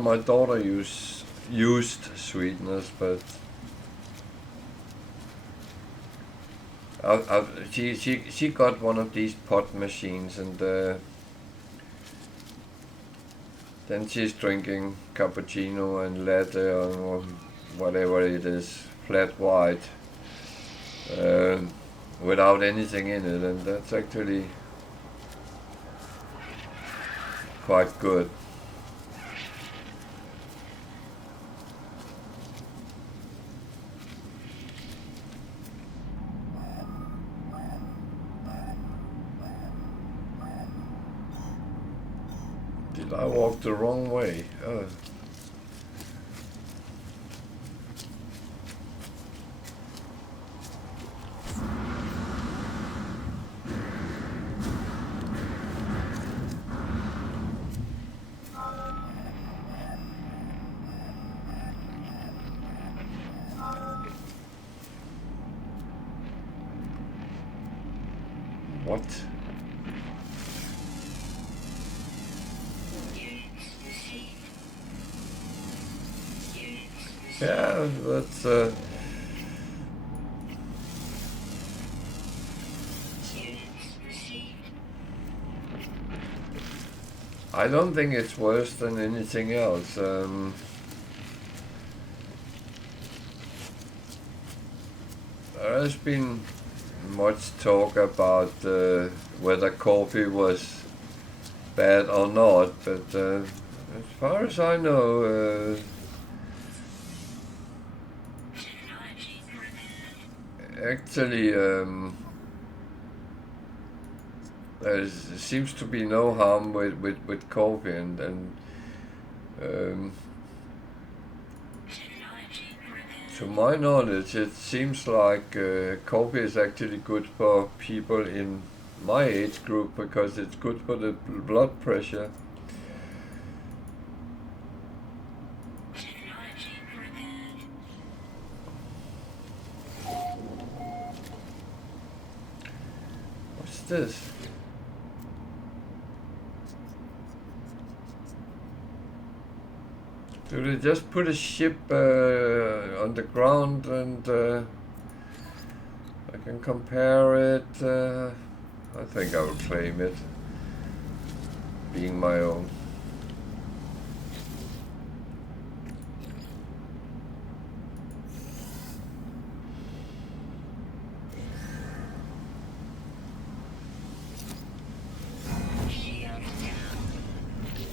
My daughter used sweeteners, but she got one of these pot machines, and then she's drinking cappuccino and latte or whatever it is, flat white, without anything in it, and that's actually quite good. Did I walk the wrong way? Oh. What? Yeah, that's Units received. I don't think it's worse than anything else. There has been much talk about whether coffee was bad or not, but as far as I know, Technology prepared. actually there seems to be no harm with coffee, and Technology prepared. to my knowledge, it seems like coffee is actually good for people in my age group because it's good for the blood pressure. Technology prepared. What's this? Do they just put a ship on the ground and I can compare it? I think I will claim it, being my own.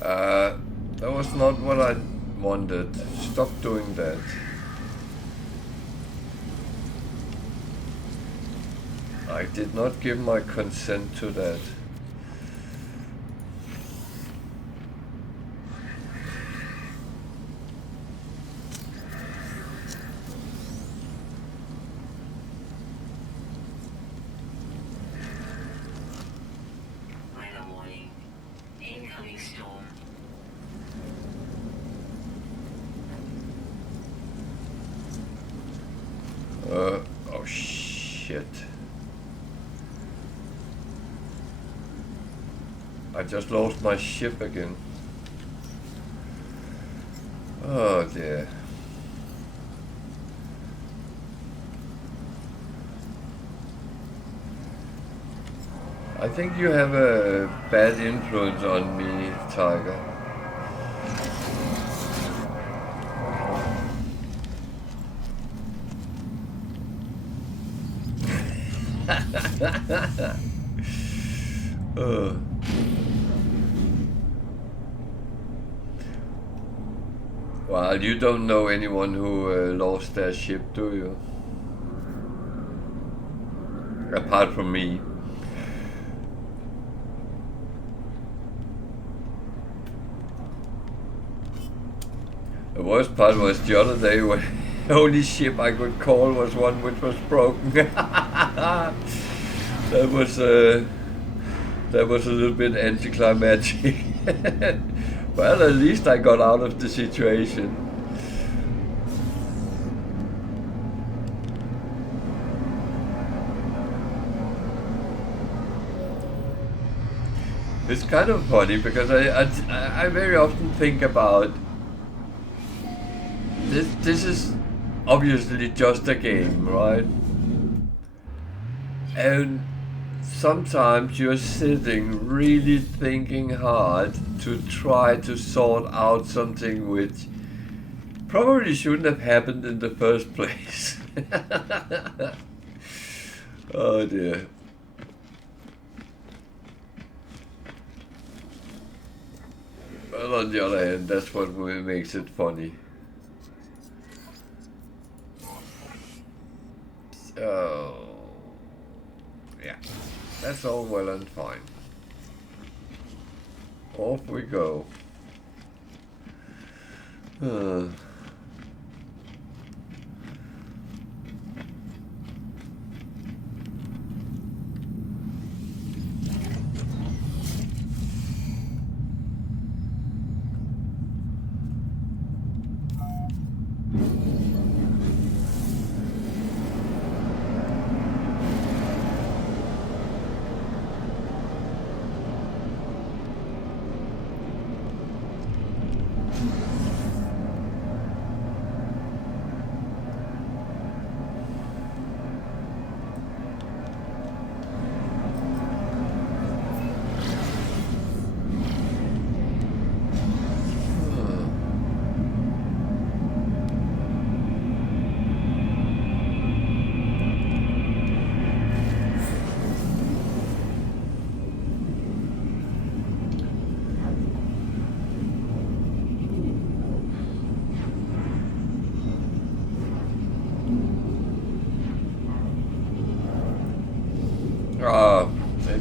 That was not what I wanted. Stop doing that. I did not give my consent to that. Weather warning. Incoming storm. Oh shit. I just lost my ship again. Oh dear. I think you have a bad influence on me, Tiger. Well, you don't know anyone who lost their ship, do you? Apart from me. The worst part was the other day when the only ship I could call was one which was broken. That was a little bit anticlimactic. Well, at least I got out of the situation. It's kind of funny because I very often think about this is obviously just a game, right? And sometimes you're sitting really thinking hard to try to sort out something which probably shouldn't have happened in the first place. Oh dear. But on the other hand, that's what makes it funny. So, yeah, that's all well and fine. Off we go.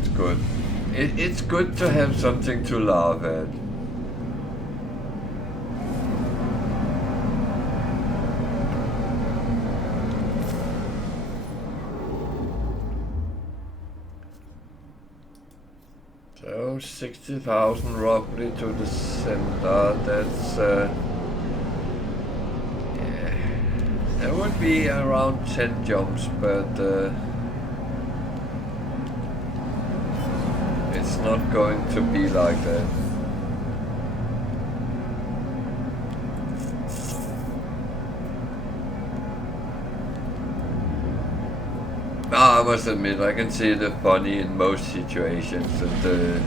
it's good. It's good to have something to laugh at. So 60,000 roughly to the center. That's yeah, that would be around 10 jumps, but it's not going to be like that. I must admit, I can see the funny in most situations, and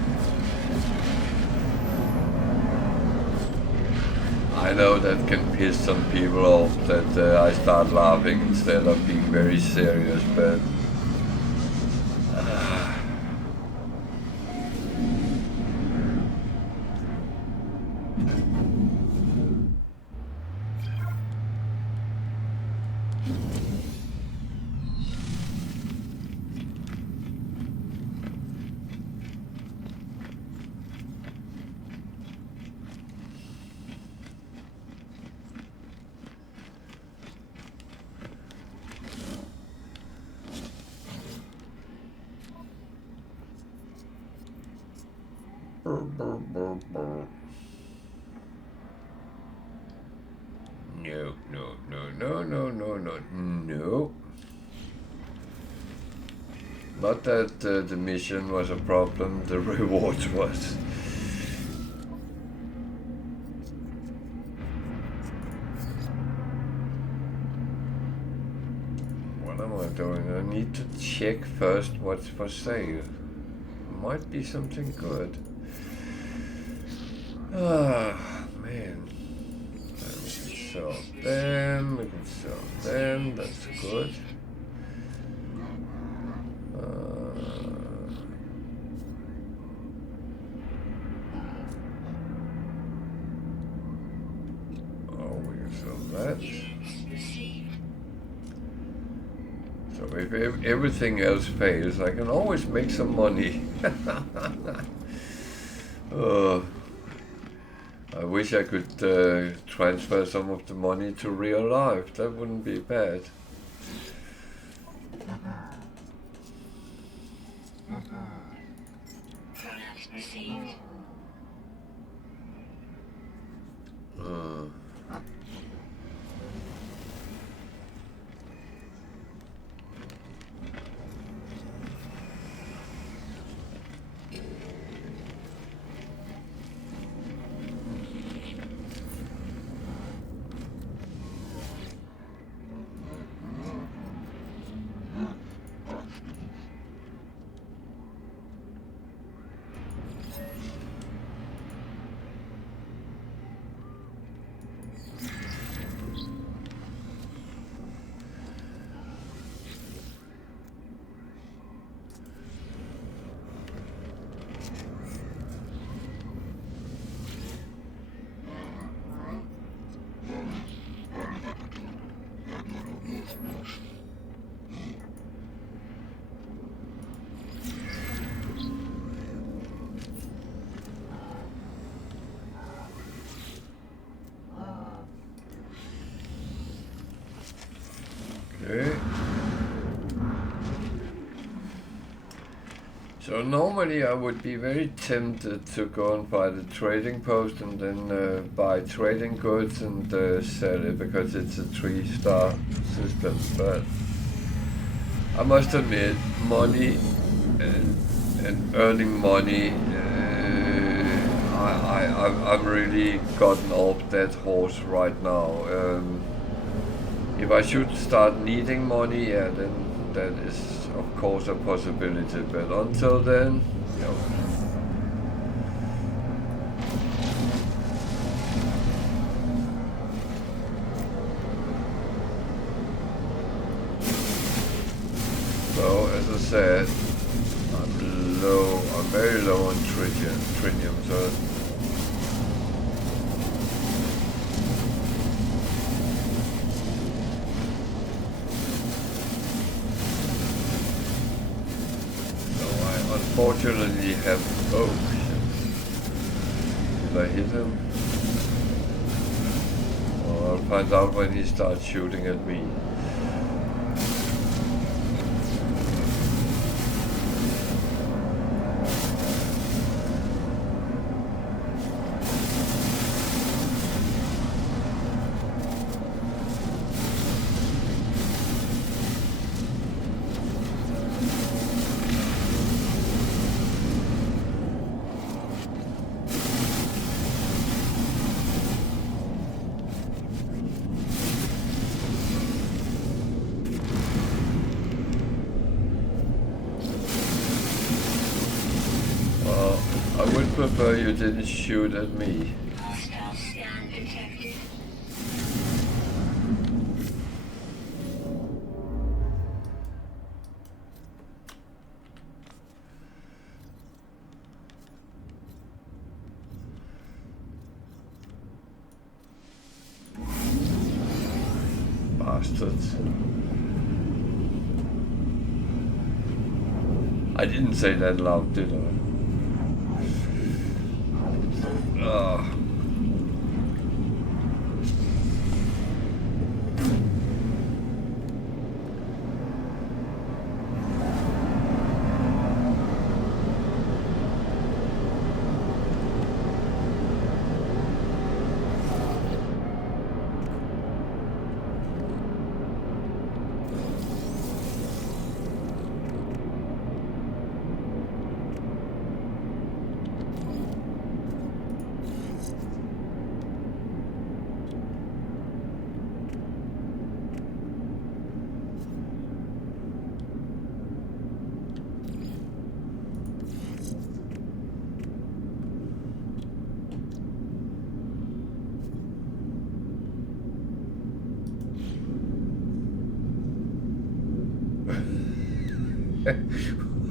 I know that can piss some people off that I start laughing instead of being very serious, but no. Not that the mission was a problem, the reward was. What am I doing? I need to check first what's for sale. Might be something good. Ah, man. We can sell them, we can sell them, that's good. Oh, we can sell that. So if everything else fails, I can always make some money. I wish I could transfer some of the money to real life. That wouldn't be bad. Product received. Okay. So normally I would be very tempted to go and buy the trading post and then buy trading goods and sell it because it's a 3-star system, but I must admit money and earning money, I'm really gotten off that horse right now. If I should start needing money, yeah, then that is of course a possibility, but until then, no. So as I said, I'm very low on tritium, so unfortunately have... Oh, shit. Did I hit him? Well, I'll find out when he starts shooting at me. I would prefer you didn't shoot at me. Hostile scan detected. Bastards. I didn't say that loud, did I? Ugh.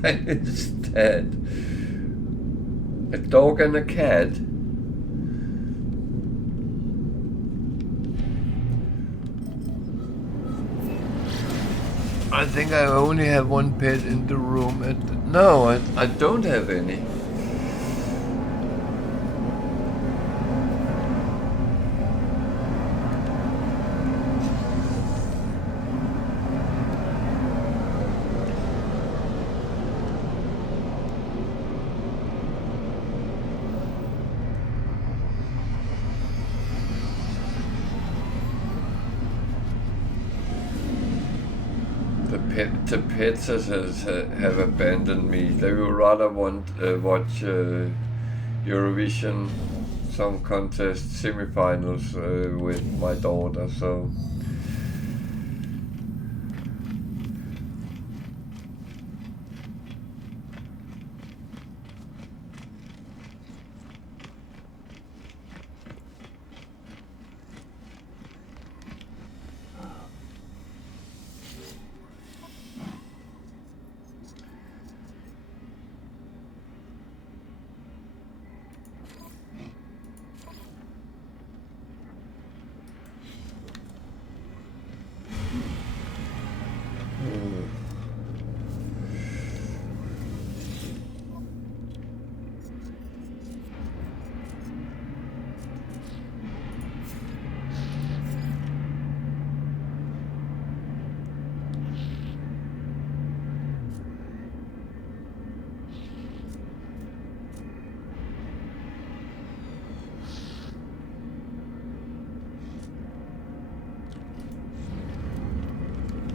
Instead, a dog and a cat. I think I only have one pet in the room. No, I don't have any. The pets have abandoned me. They will rather watch Eurovision Song Contest semi-finals with my daughter. So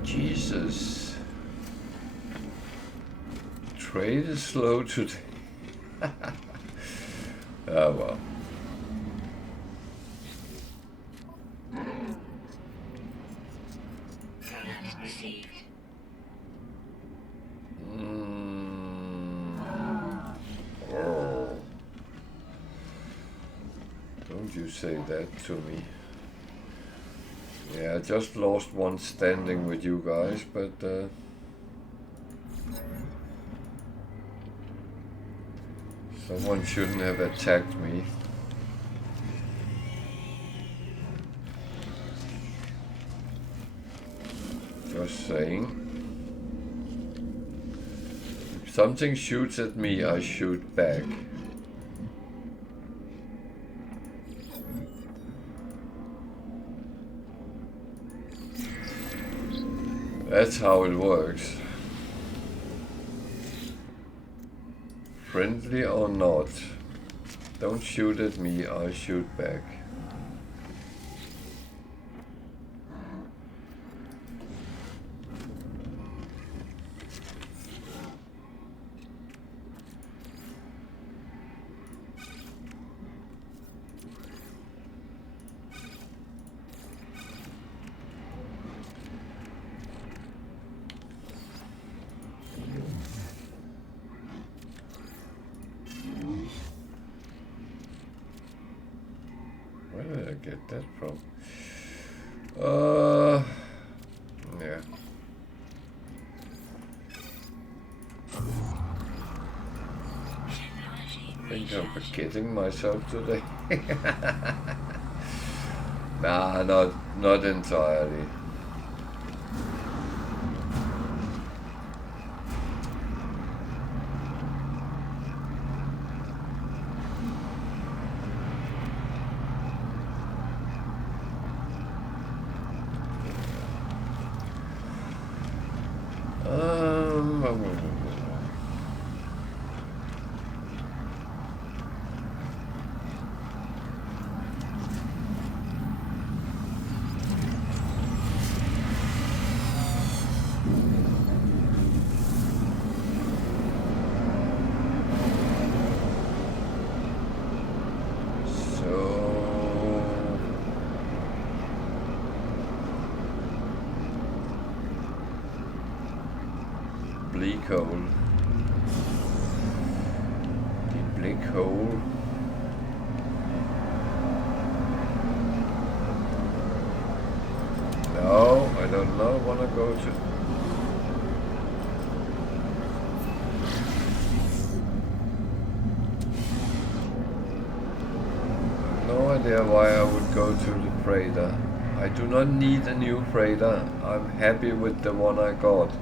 Jesus. Trade is slow today. Oh well. Command received. Oh. Don't you say that to me. Yeah, I just lost one standing with you guys, but someone shouldn't have attacked me. Just saying. something shoots at me, I shoot back. That's how it works. Friendly or not, don't shoot at me, I shoot back. Where did I get that from? Yeah. I think I'm forgetting myself today. Nah, not entirely. Bleak hole. The black hole. No, I don't know. Wanna go to. No idea why I would go to the freighter. I do not need a new freighter. I'm happy with the one I got.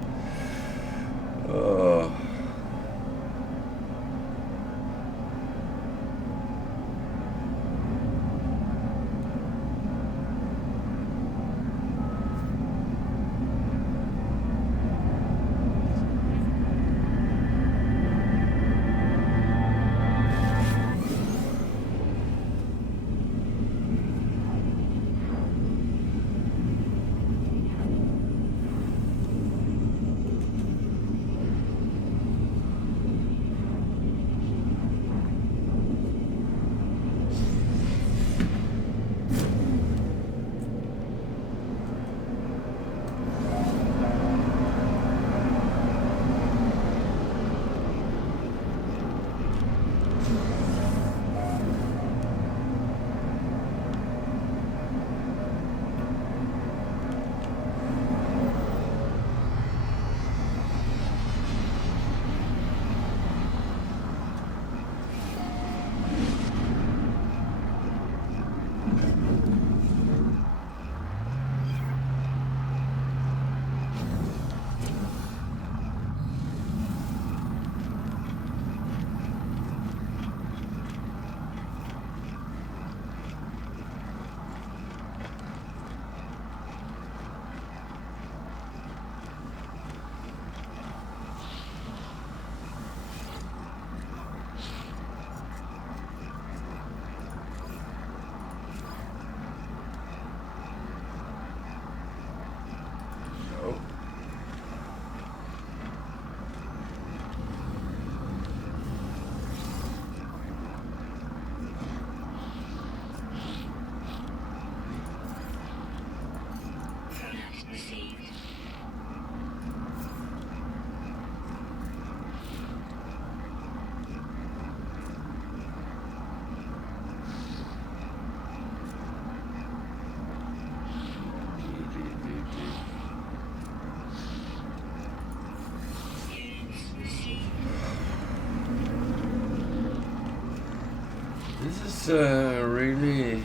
This is really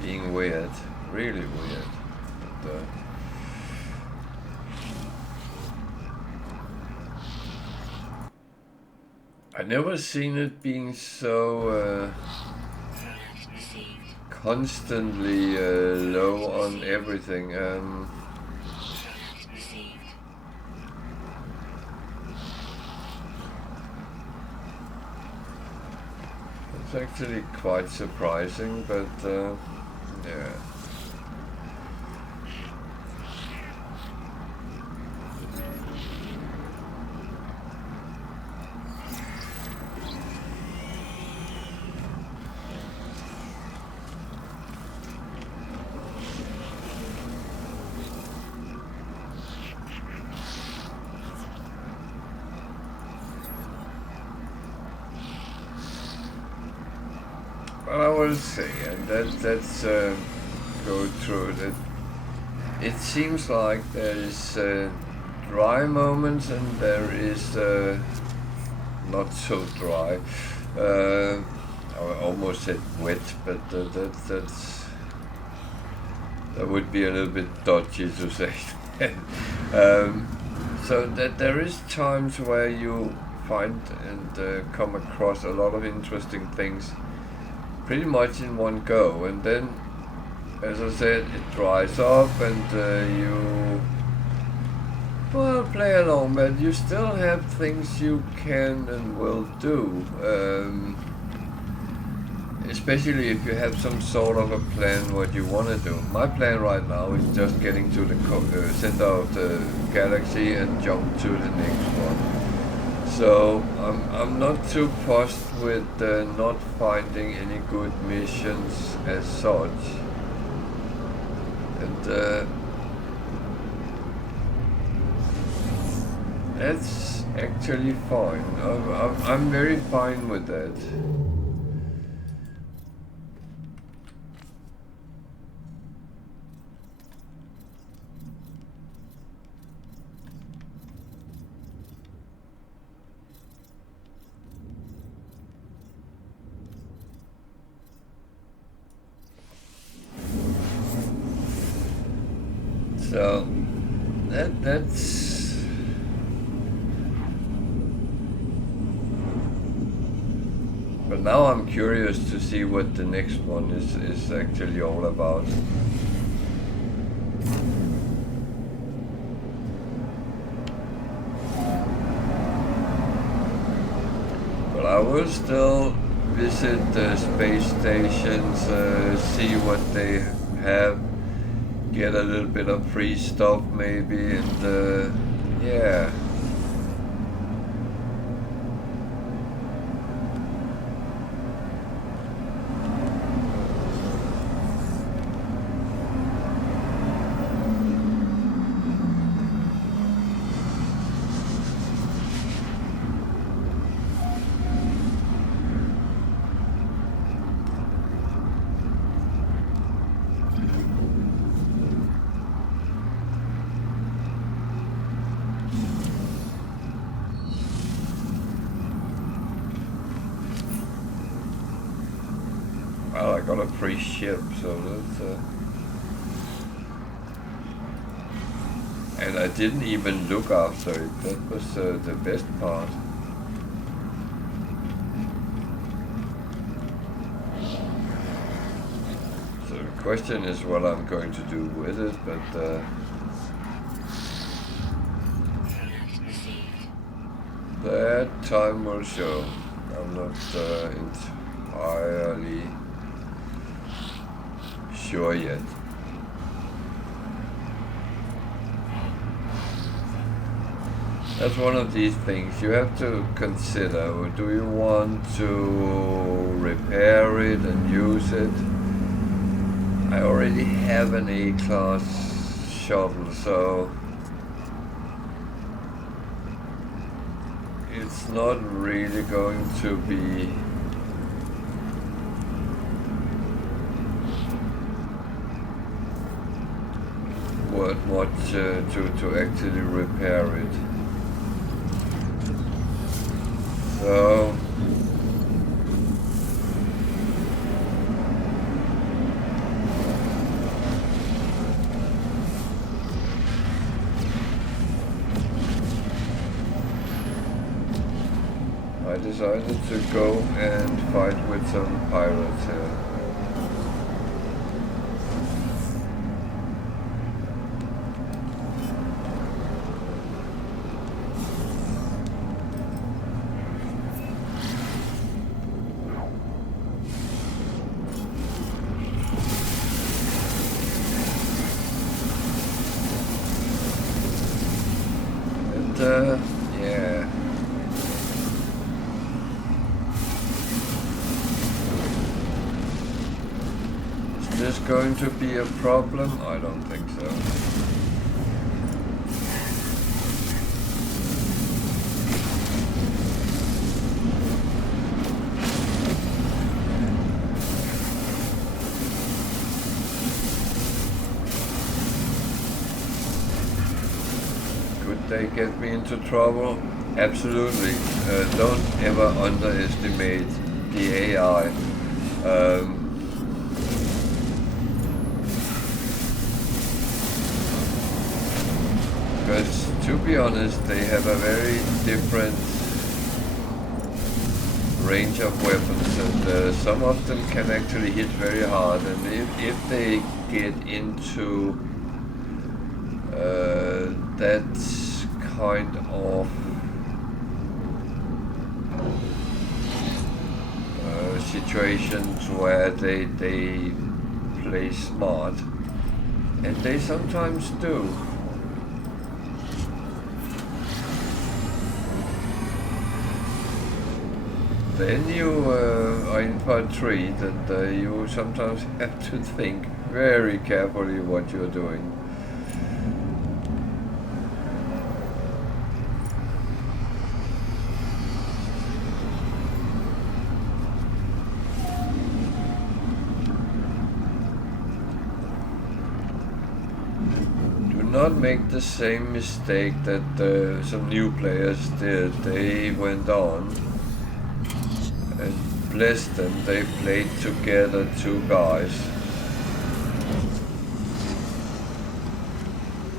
being weird, really weird. But, I never seen it being so constantly low on everything. It's actually quite surprising, but yeah. Well, I will say, and let's go through it. It seems like there is dry moments and there is not so dry. I almost said wet, but that would be a little bit dodgy to say. So that there is times where you find and come across a lot of interesting things pretty much in one go, and then, as I said, it dries up and you, well, play along, but you still have things you can and will do, especially if you have some sort of a plan what you want to do. My plan right now is just getting to the center of the galaxy and jump to the next one. So I'm not too fussed with not finding any good missions as such, and that's actually fine. I'm very fine with that. So that's but now I'm curious to see what the next one is actually all about. But I will still visit the space stations, see what they have, get a little bit of free stuff maybe, and yeah. Well, I got a free ship, so that's and I didn't even look after it. That was the best part. So the question is what I'm going to do with it, but that time will show. I'm not entirely sure yet. That's one of these things you have to consider. Do you want to repair it and use it? I already have an A-class shuttle, so it's not really going to be worth much to actually repair it. So might as decided to go and fight with some pirates here. Yeah. Is this going to be a problem? I don't think so. They get me into trouble? Absolutely. Don't ever underestimate the AI. Because to be honest, they have a very different range of weapons, and some of them can actually hit very hard, and if they get into that kind of situations where they play smart, and they sometimes do. Then you are in part 3, and you sometimes have to think very carefully what you're doing. Not make the same mistake that some new players did. They went on, and bless them, they played together, 2 guys,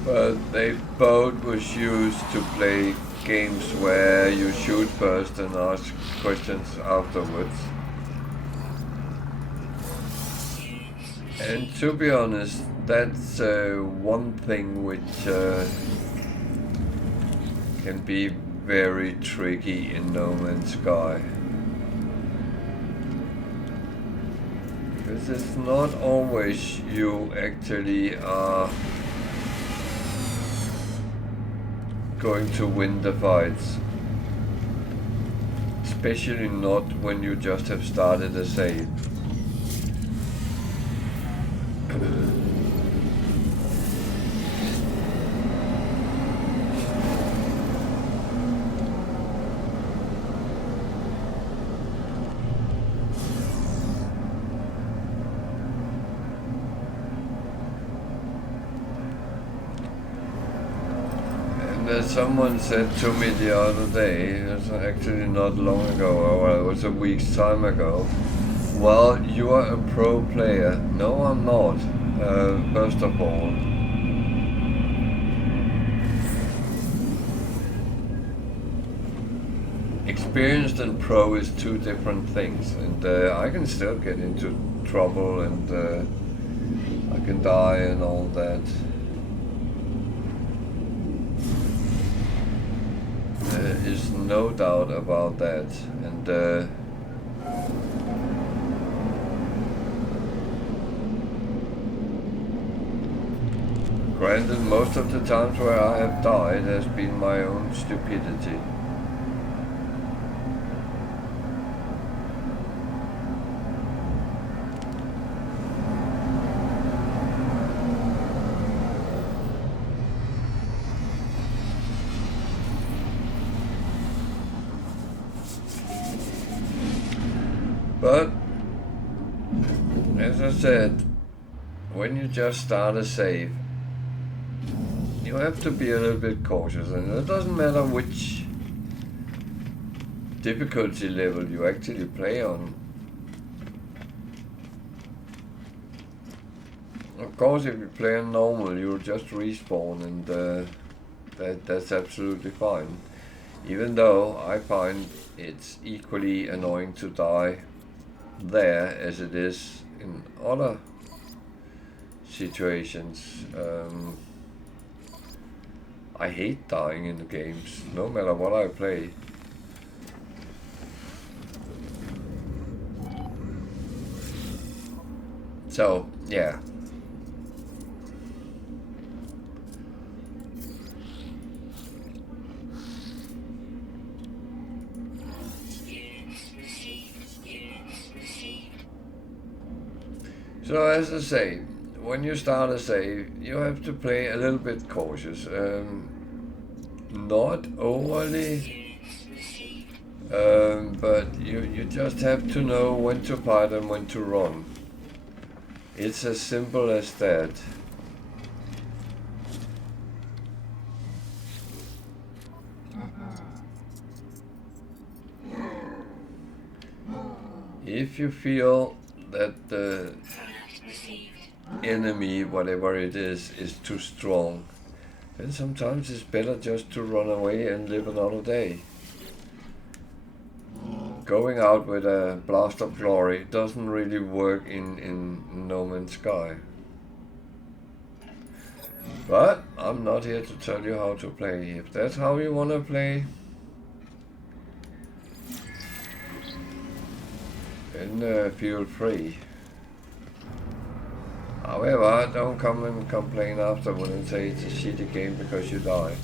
but they both was used to play games where you shoot first and ask questions afterwards. And to be honest, that's one thing which can be very tricky in No Man's Sky. Because it's not always you actually are going to win the fights. Especially not when you just have started a save. Someone said to me the other day, it was actually not long ago, or it was a week's time ago, well, you are a pro player. No, I'm not, first of all. Experienced and pro is 2 different things, and I can still get into trouble, and I can die and all that. There is no doubt about that, and granted, most of the times where I have died has been my own stupidity. But, as I said, when you just start a save, you have to be a little bit cautious, and it doesn't matter which difficulty level you actually play on. Of course, if you play on normal, you'll just respawn, and that's absolutely fine. Even though I find it's equally annoying to die there as it is in other situations. I hate dying in the games, no matter what I play. So, yeah. So as I say, when you start a save, you have to play a little bit cautious. Not overly, but you just have to know when to fight and when to run. It's as simple as that. If you feel that the enemy, whatever it is too strong, then sometimes it's better just to run away and live another day. Going out with a blast of glory doesn't really work in No Man's Sky. But I'm not here to tell you how to play. If that's how you want to play, then feel free. However, don't come and complain afterward and say it's a shitty game because you die.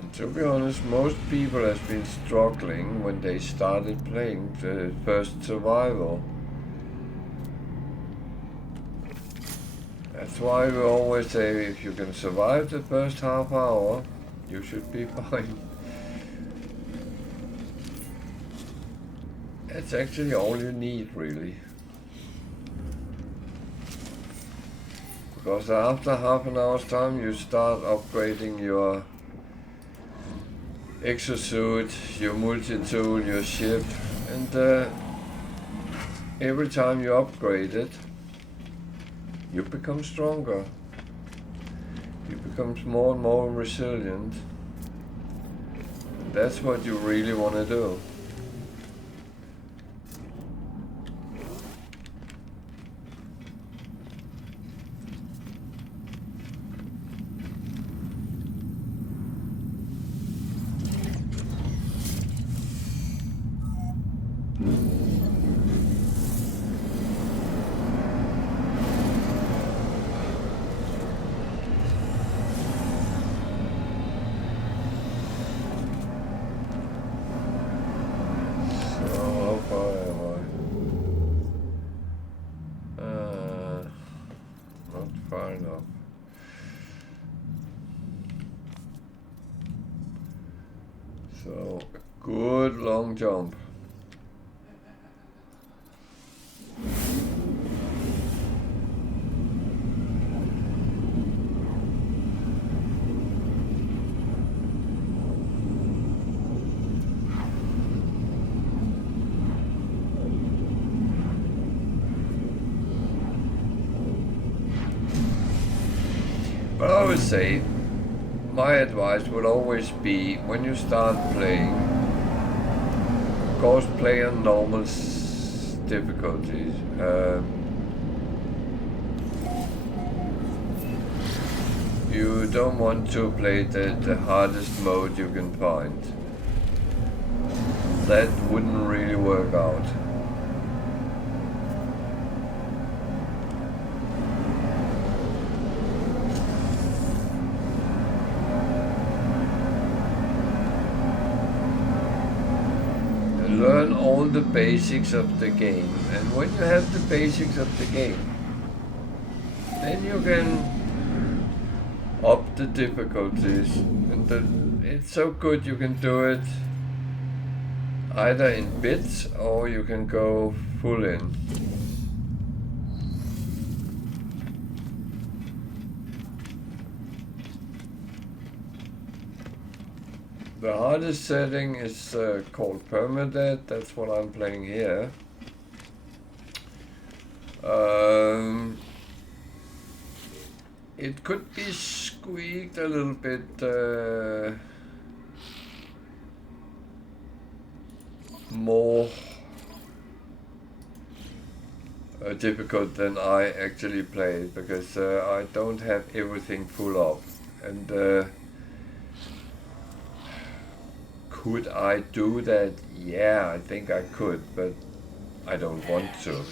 And to be honest, most people have been struggling when they started playing the first survival. That's why we always say if you can survive the first half hour, you should be fine. That's actually all you need, really. Because after half an hour's time you start upgrading your exosuit, your multi-tool, your ship, and every time you upgrade it, you become stronger. You become more and more resilient. That's what you really want to do. So, a good long jump. But I would say, my advice would always be, when you start playing, of course play on normal difficulties. You don't want to play the hardest mode you can find. That wouldn't really work out. Learn all the basics of the game, and when you have the basics of the game, then you can up the difficulties, and it's so good you can do it either in bits or you can go full in. The hardest setting is called Permadeath. That's what I'm playing here. It could be squeaked a little bit more difficult than I actually played, because I don't have everything full up. And could I do that? Yeah, I think I could, but I don't want to.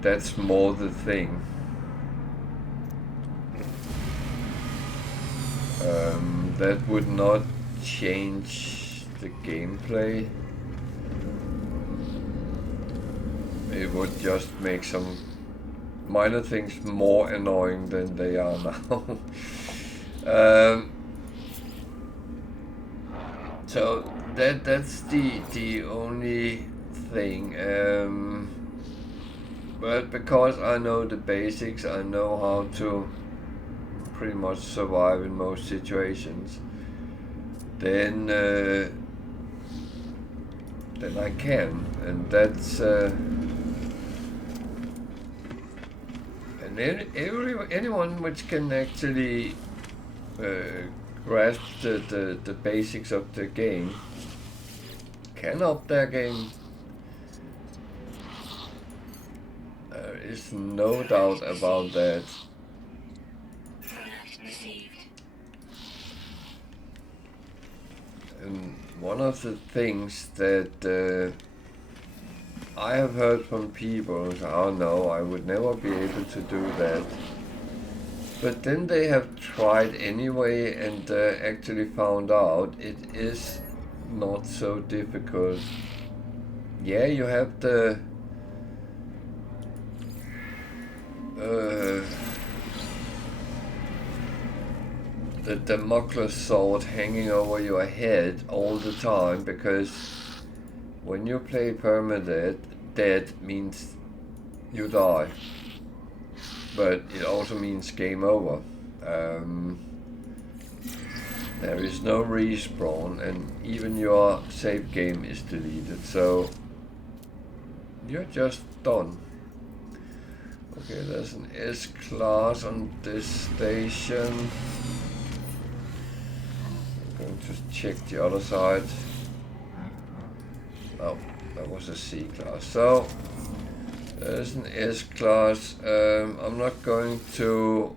That's more the thing. That would not change the gameplay. It would just make some minor things more annoying than they are now. So that's the only thing. But because I know the basics, I know how to pretty much survive in most situations, then I can, and that's and anyone which can actually grasp the basics of the game can up their game. There is no doubt about that. And one of the things that I have heard from people is, oh no, I would never be able to do that. But then they have tried anyway and actually found out it is not so difficult. Yeah, you have the Damocles sword hanging over your head all the time, because when you play Permadeath, dead means you die, but it also means game over. There is no respawn, and even your save game is deleted, so you're just done. Okay, there's an S-class on this station. I'm going to check the other side. Oh, that was a C-class. So, there's an S-class. I'm not going to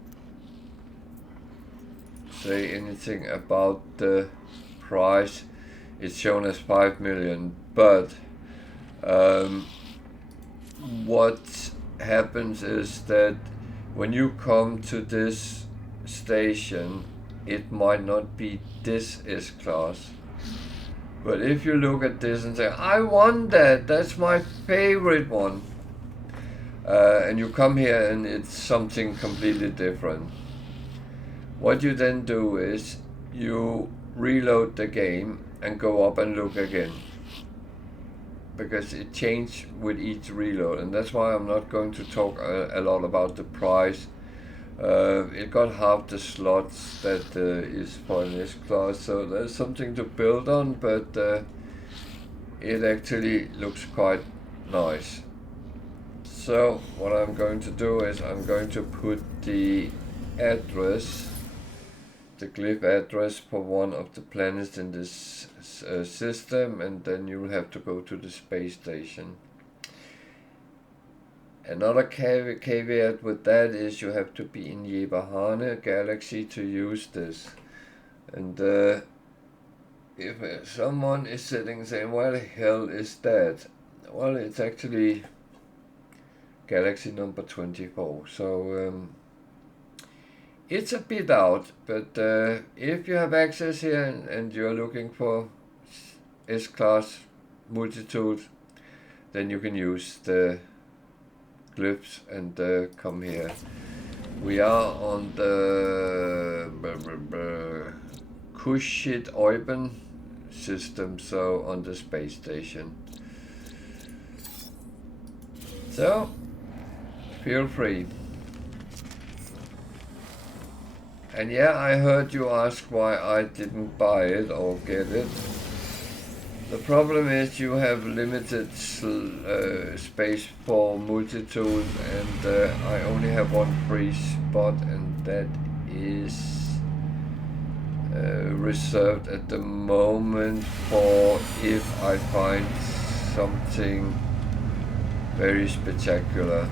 say anything about the price. It's shown as 5 million, but what happens is that when you come to this station, it might not be this S-class, but if you look at this and say, I want that, that's my favorite one, and you come here and it's something completely different, what you then do is you reload the game and go up and look again, because it changed with each reload, and that's why I'm not going to talk a lot about the price. It got half the slots that is for an S-class, so there's something to build on, but it actually looks quite nice. So what I'm going to do is I'm going to put the address, the glyph address for one of the planets in this system, and then you will have to go to the space station. Another caveat with that is you have to be in Yeberhahne galaxy to use this. And if someone is sitting saying, where the hell is that? Well, it's actually galaxy number 24. So it's a bit out, but if you have access here and you're looking for S-class multitude, then you can use the glyphs and come here. We are on the Kushit Orbital system, so on the space station. So feel free. And yeah, I heard you ask why I didn't buy it or get it. The problem is you have limited space for multi-tools, and I only have one free spot, and that is reserved at the moment for if I find something very spectacular.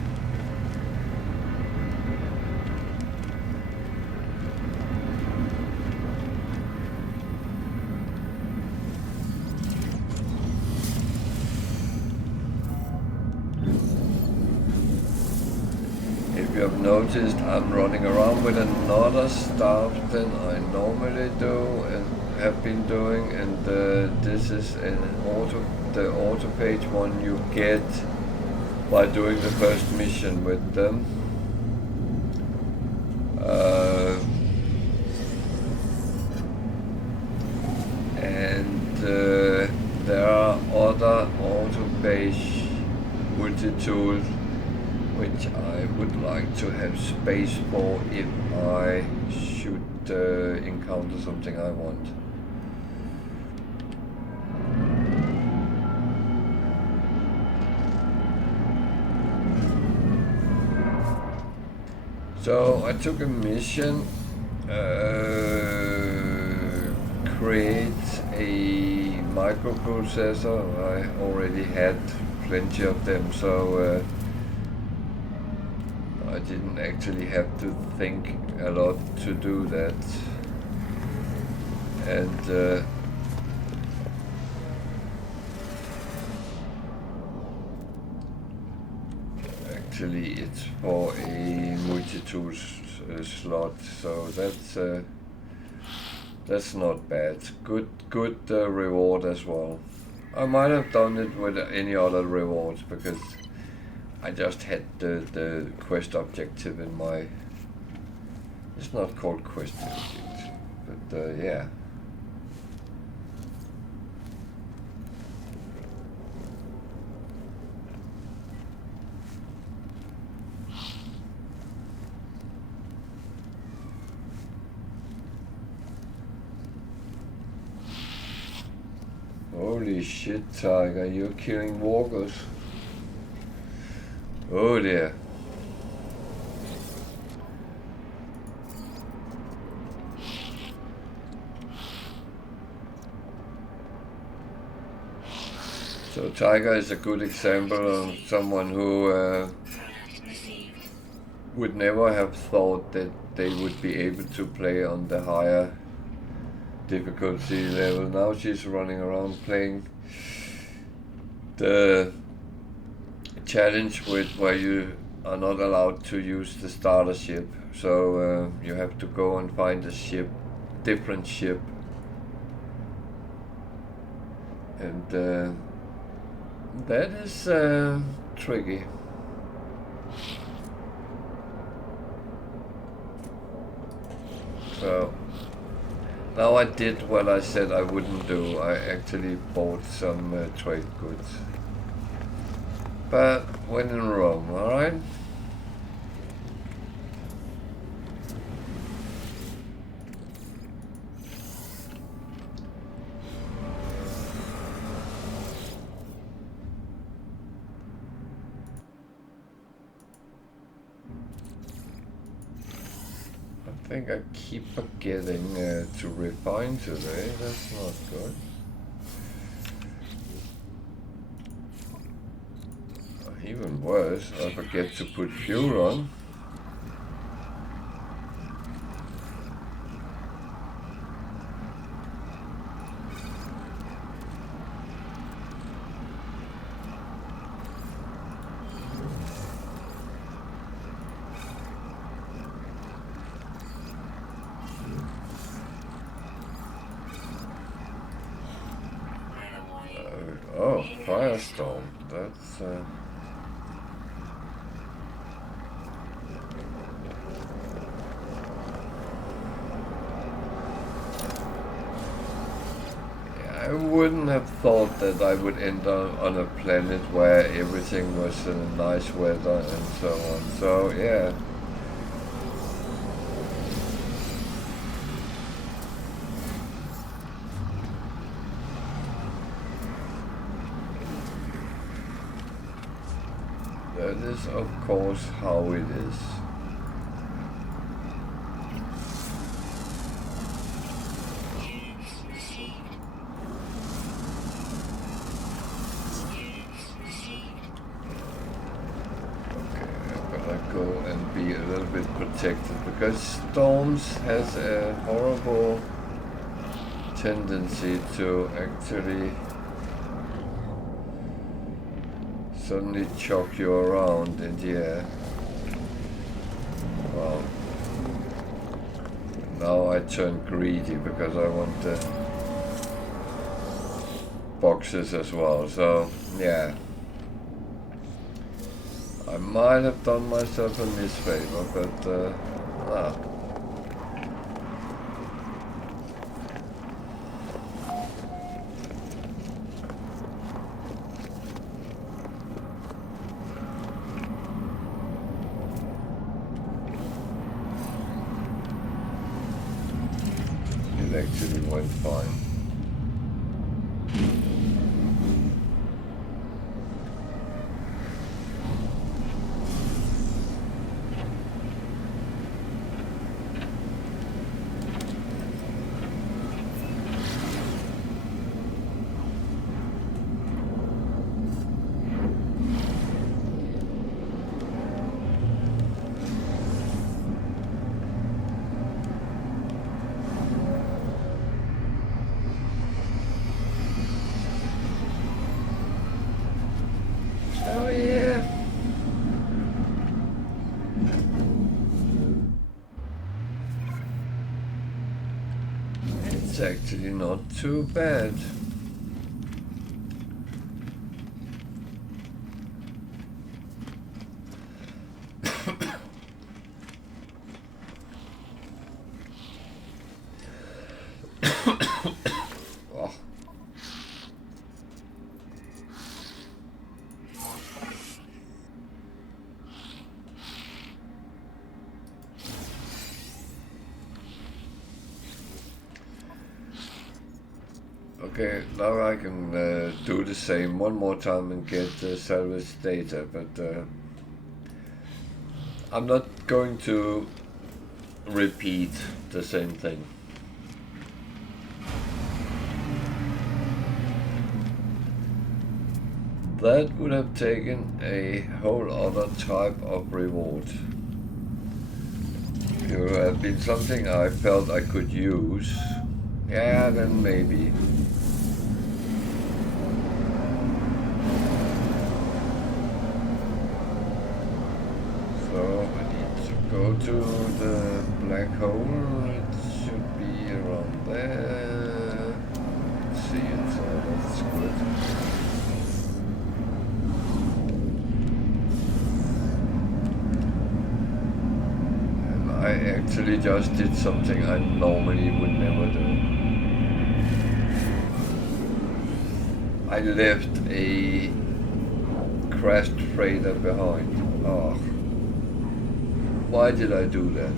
If you have noticed, I'm running around with another staff than I normally do and have been doing, and this is the Autophage one you get by doing the first mission with them. And there are other Autophage multi-tools which I would like to have space for if I should encounter something I want. So I took a mission, create a microprocessor. I already had plenty of them, so I didn't actually have to think a lot to do that. And actually it's for a multi-tool slot, so that's not bad. Good reward as well. I might have done it with any other rewards because I just had the quest objective in my... It's not called quest objective, but yeah. Holy shit, Tiger, you're killing walkers. Oh dear. So Tiger is a good example of someone who would never have thought that they would be able to play on the higher difficulty level. Now she's running around playing the challenge with where you are not allowed to use the starter ship, so you have to go and find a ship, different ship, and that is tricky. So now I did what I said I wouldn't do. I actually bought some trade goods. But when in Rome, alright? I think I keep forgetting to refine today. That's not good. Even worse, I forget to put fuel on. Oh, Firestorm. That's I wouldn't have thought that I would end up on a planet where everything was in nice weather and so on. So yeah. That is of course how it is. Be a little bit protected because storms has a horrible tendency to actually suddenly choke you around in the air. Well, now I turn greedy because I want the boxes as well, so yeah. I might have done myself a misfavor, but it actually went fine. Oh yeah. It's actually not too bad. Okay, now I can do the same one more time and get salvage data, but I'm not going to repeat the same thing. That would have taken a whole other type of reward. If it would have been something I felt I could use, yeah, then maybe. So I need to go to the black hole. It should be around there. Let's see it, so that's good. And I actually just did something I normally would never do. I left a crashed freighter behind. Oh. Why did I do that?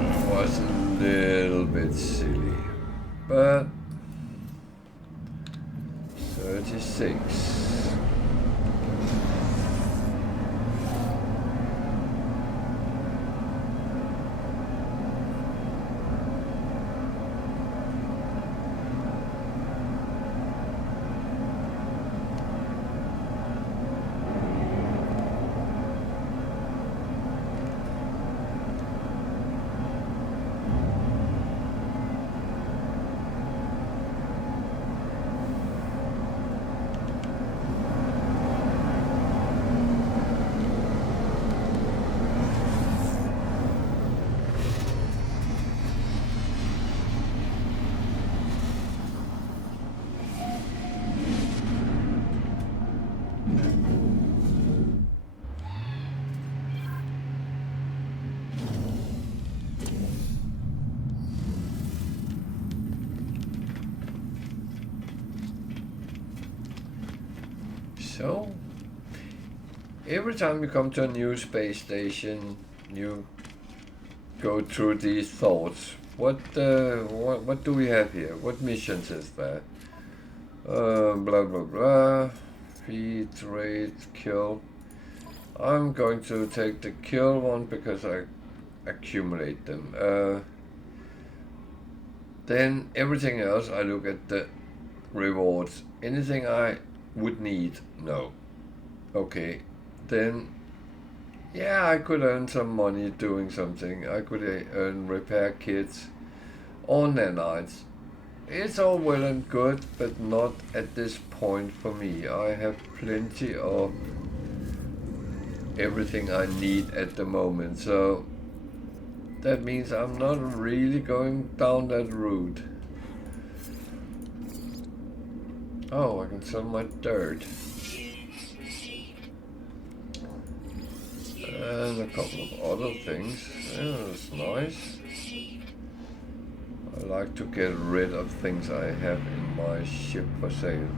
It was a little bit silly, but 36. So, every time you come to a new space station, you go through these thoughts. What do we have here? What missions is there? Blah blah blah. Feed, raid, kill. I'm going to take the kill one because I accumulate them. Then everything else I look at the rewards. Anything I would need? No. Okay. Then yeah, I could earn some money doing something. I could earn repair kits or nanites. It's all well and good, but not at this point for me. I have plenty of everything I need at the moment, so that means I'm not really going down that route. Oh, I can sell my dirt. And a couple of other things. Yeah, that's nice. I like to get rid of things I have in my ship for sale.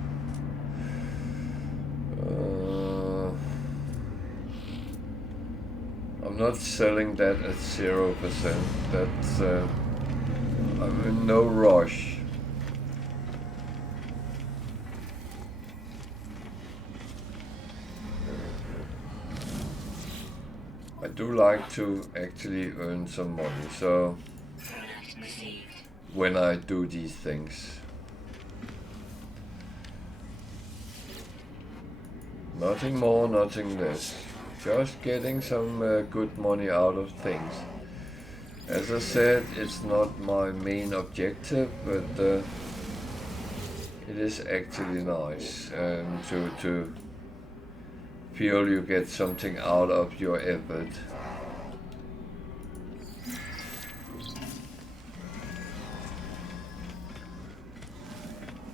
I'm not selling that at 0%. That's I'm in no rush. I do like to actually earn some money, so when I do these things. Nothing more, nothing less. Just getting some good money out of things. As I said, it's not my main objective, but it is actually nice to feel you get something out of your effort.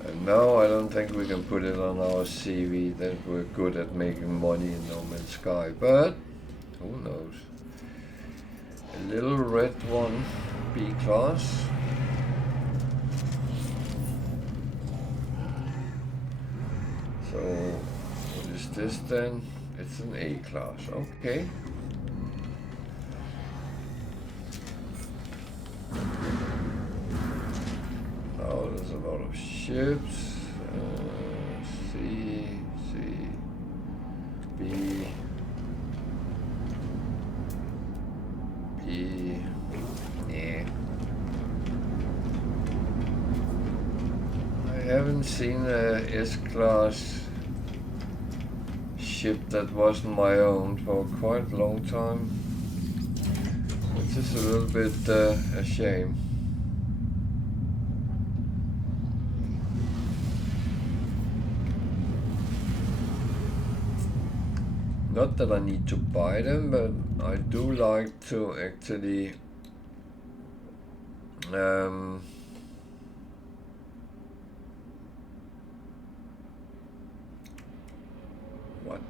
And no, I don't think we can put it on our CV that we're good at making money in No Man's Sky, but who knows. A little red one, B class. So, what is this then? It's an A class, okay. Now there's a lot of ships. C, B, B, yeah. I haven't seen a S-class ship that wasn't my own for quite a long time, which is a little bit a shame. Not that I need to buy them, but I do like to actually what?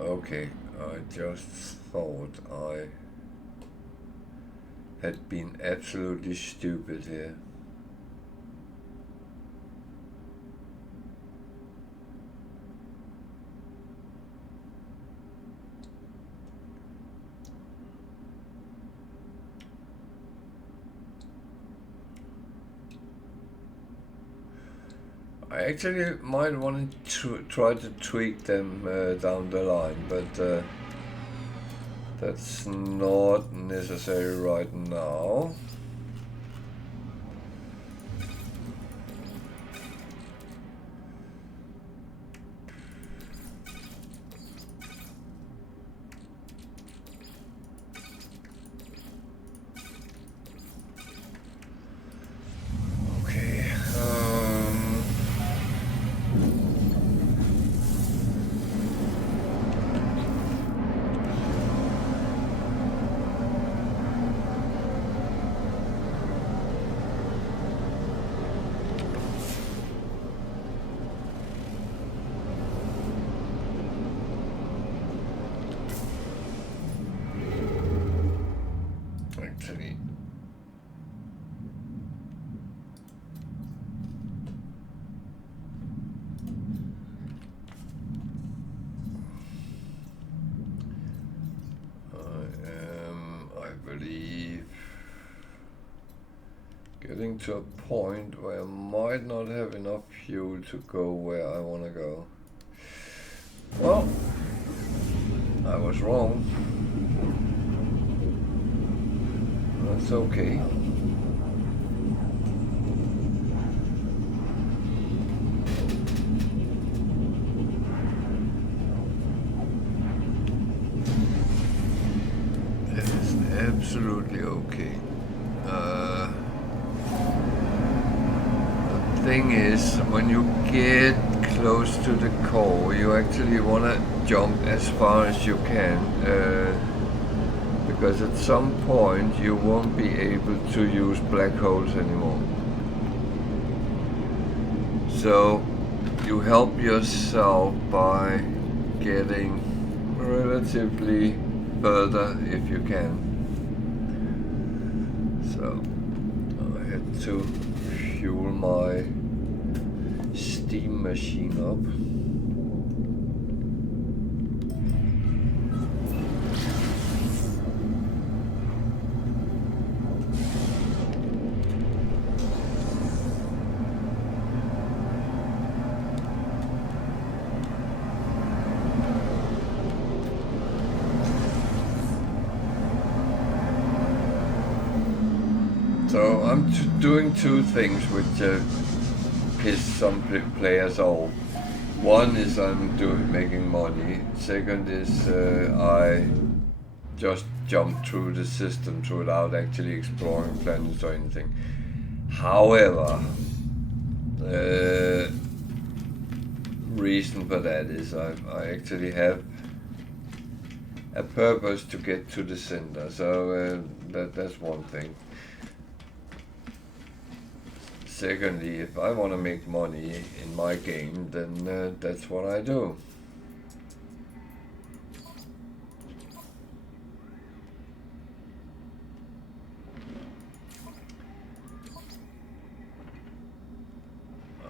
Okay, I just thought I had been absolutely stupid here. I actually might want to try to tweak them down the line, but that's not necessary right now. Okay. actually getting to a point where I might not have enough fuel to go where I want to go. Well, I was wrong. That's okay. It is absolutely okay. The thing is, when you get close to the core, you actually want to jump as far as you can, because at some point you won't be able to use black holes anymore. So you help yourself by getting relatively further if you can. So I had to fuel my steam machine up. So I'm doing two things which piss some players off. One is I'm making money. Second is I just jump through the systems without actually exploring planets or anything. However, the reason for that is I actually have a purpose to get to the center. So that's one thing. Secondly, if I want to make money in my game, then that's what I do.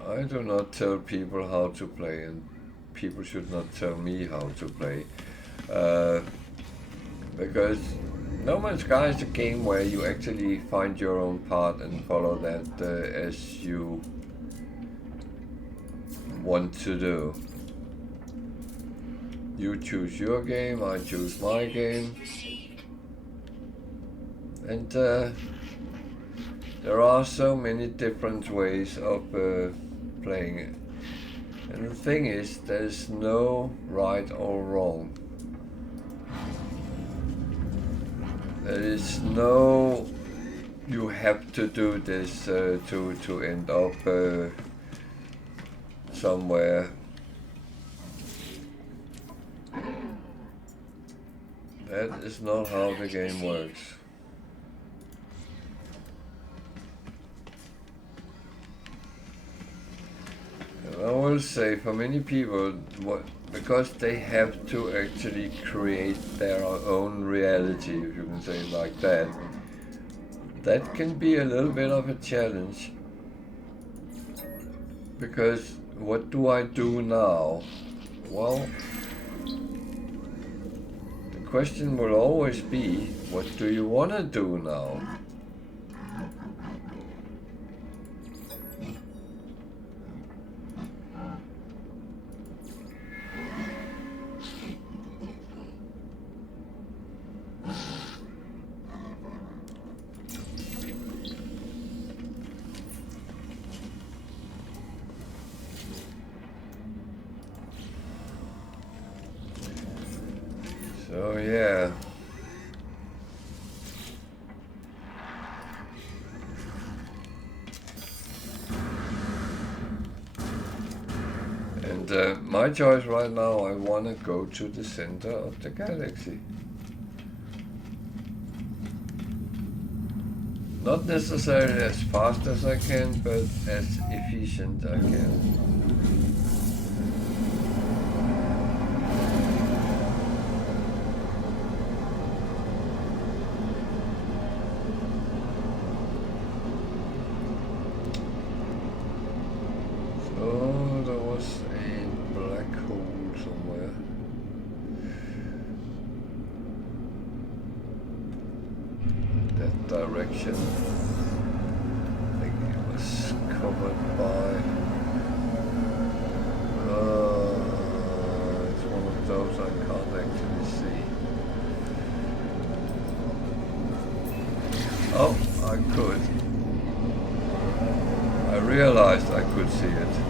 I do not tell people how to play, and people should not tell me how to play. Because No Man's Sky is a game where you actually find your own path and follow that as you want to do. You choose your game, I choose my game, and there are so many different ways of playing it. And the thing is, there's no right or wrong. There is no, you have to do this to end up somewhere. That is not how the game works. And I will say, for many people, because they have to actually create their own reality, if you can say it like that, that can be a little bit of a challenge. Because what do I do now? Well, the question will always be, what do you want to do now? So yeah. And my choice right now, I want to go to the center of the galaxy. Not necessarily as fast as I can, but as efficient I can. direction. I think it was covered by... it's one of those I can't actually see. Oh, I could. I realized I could see it.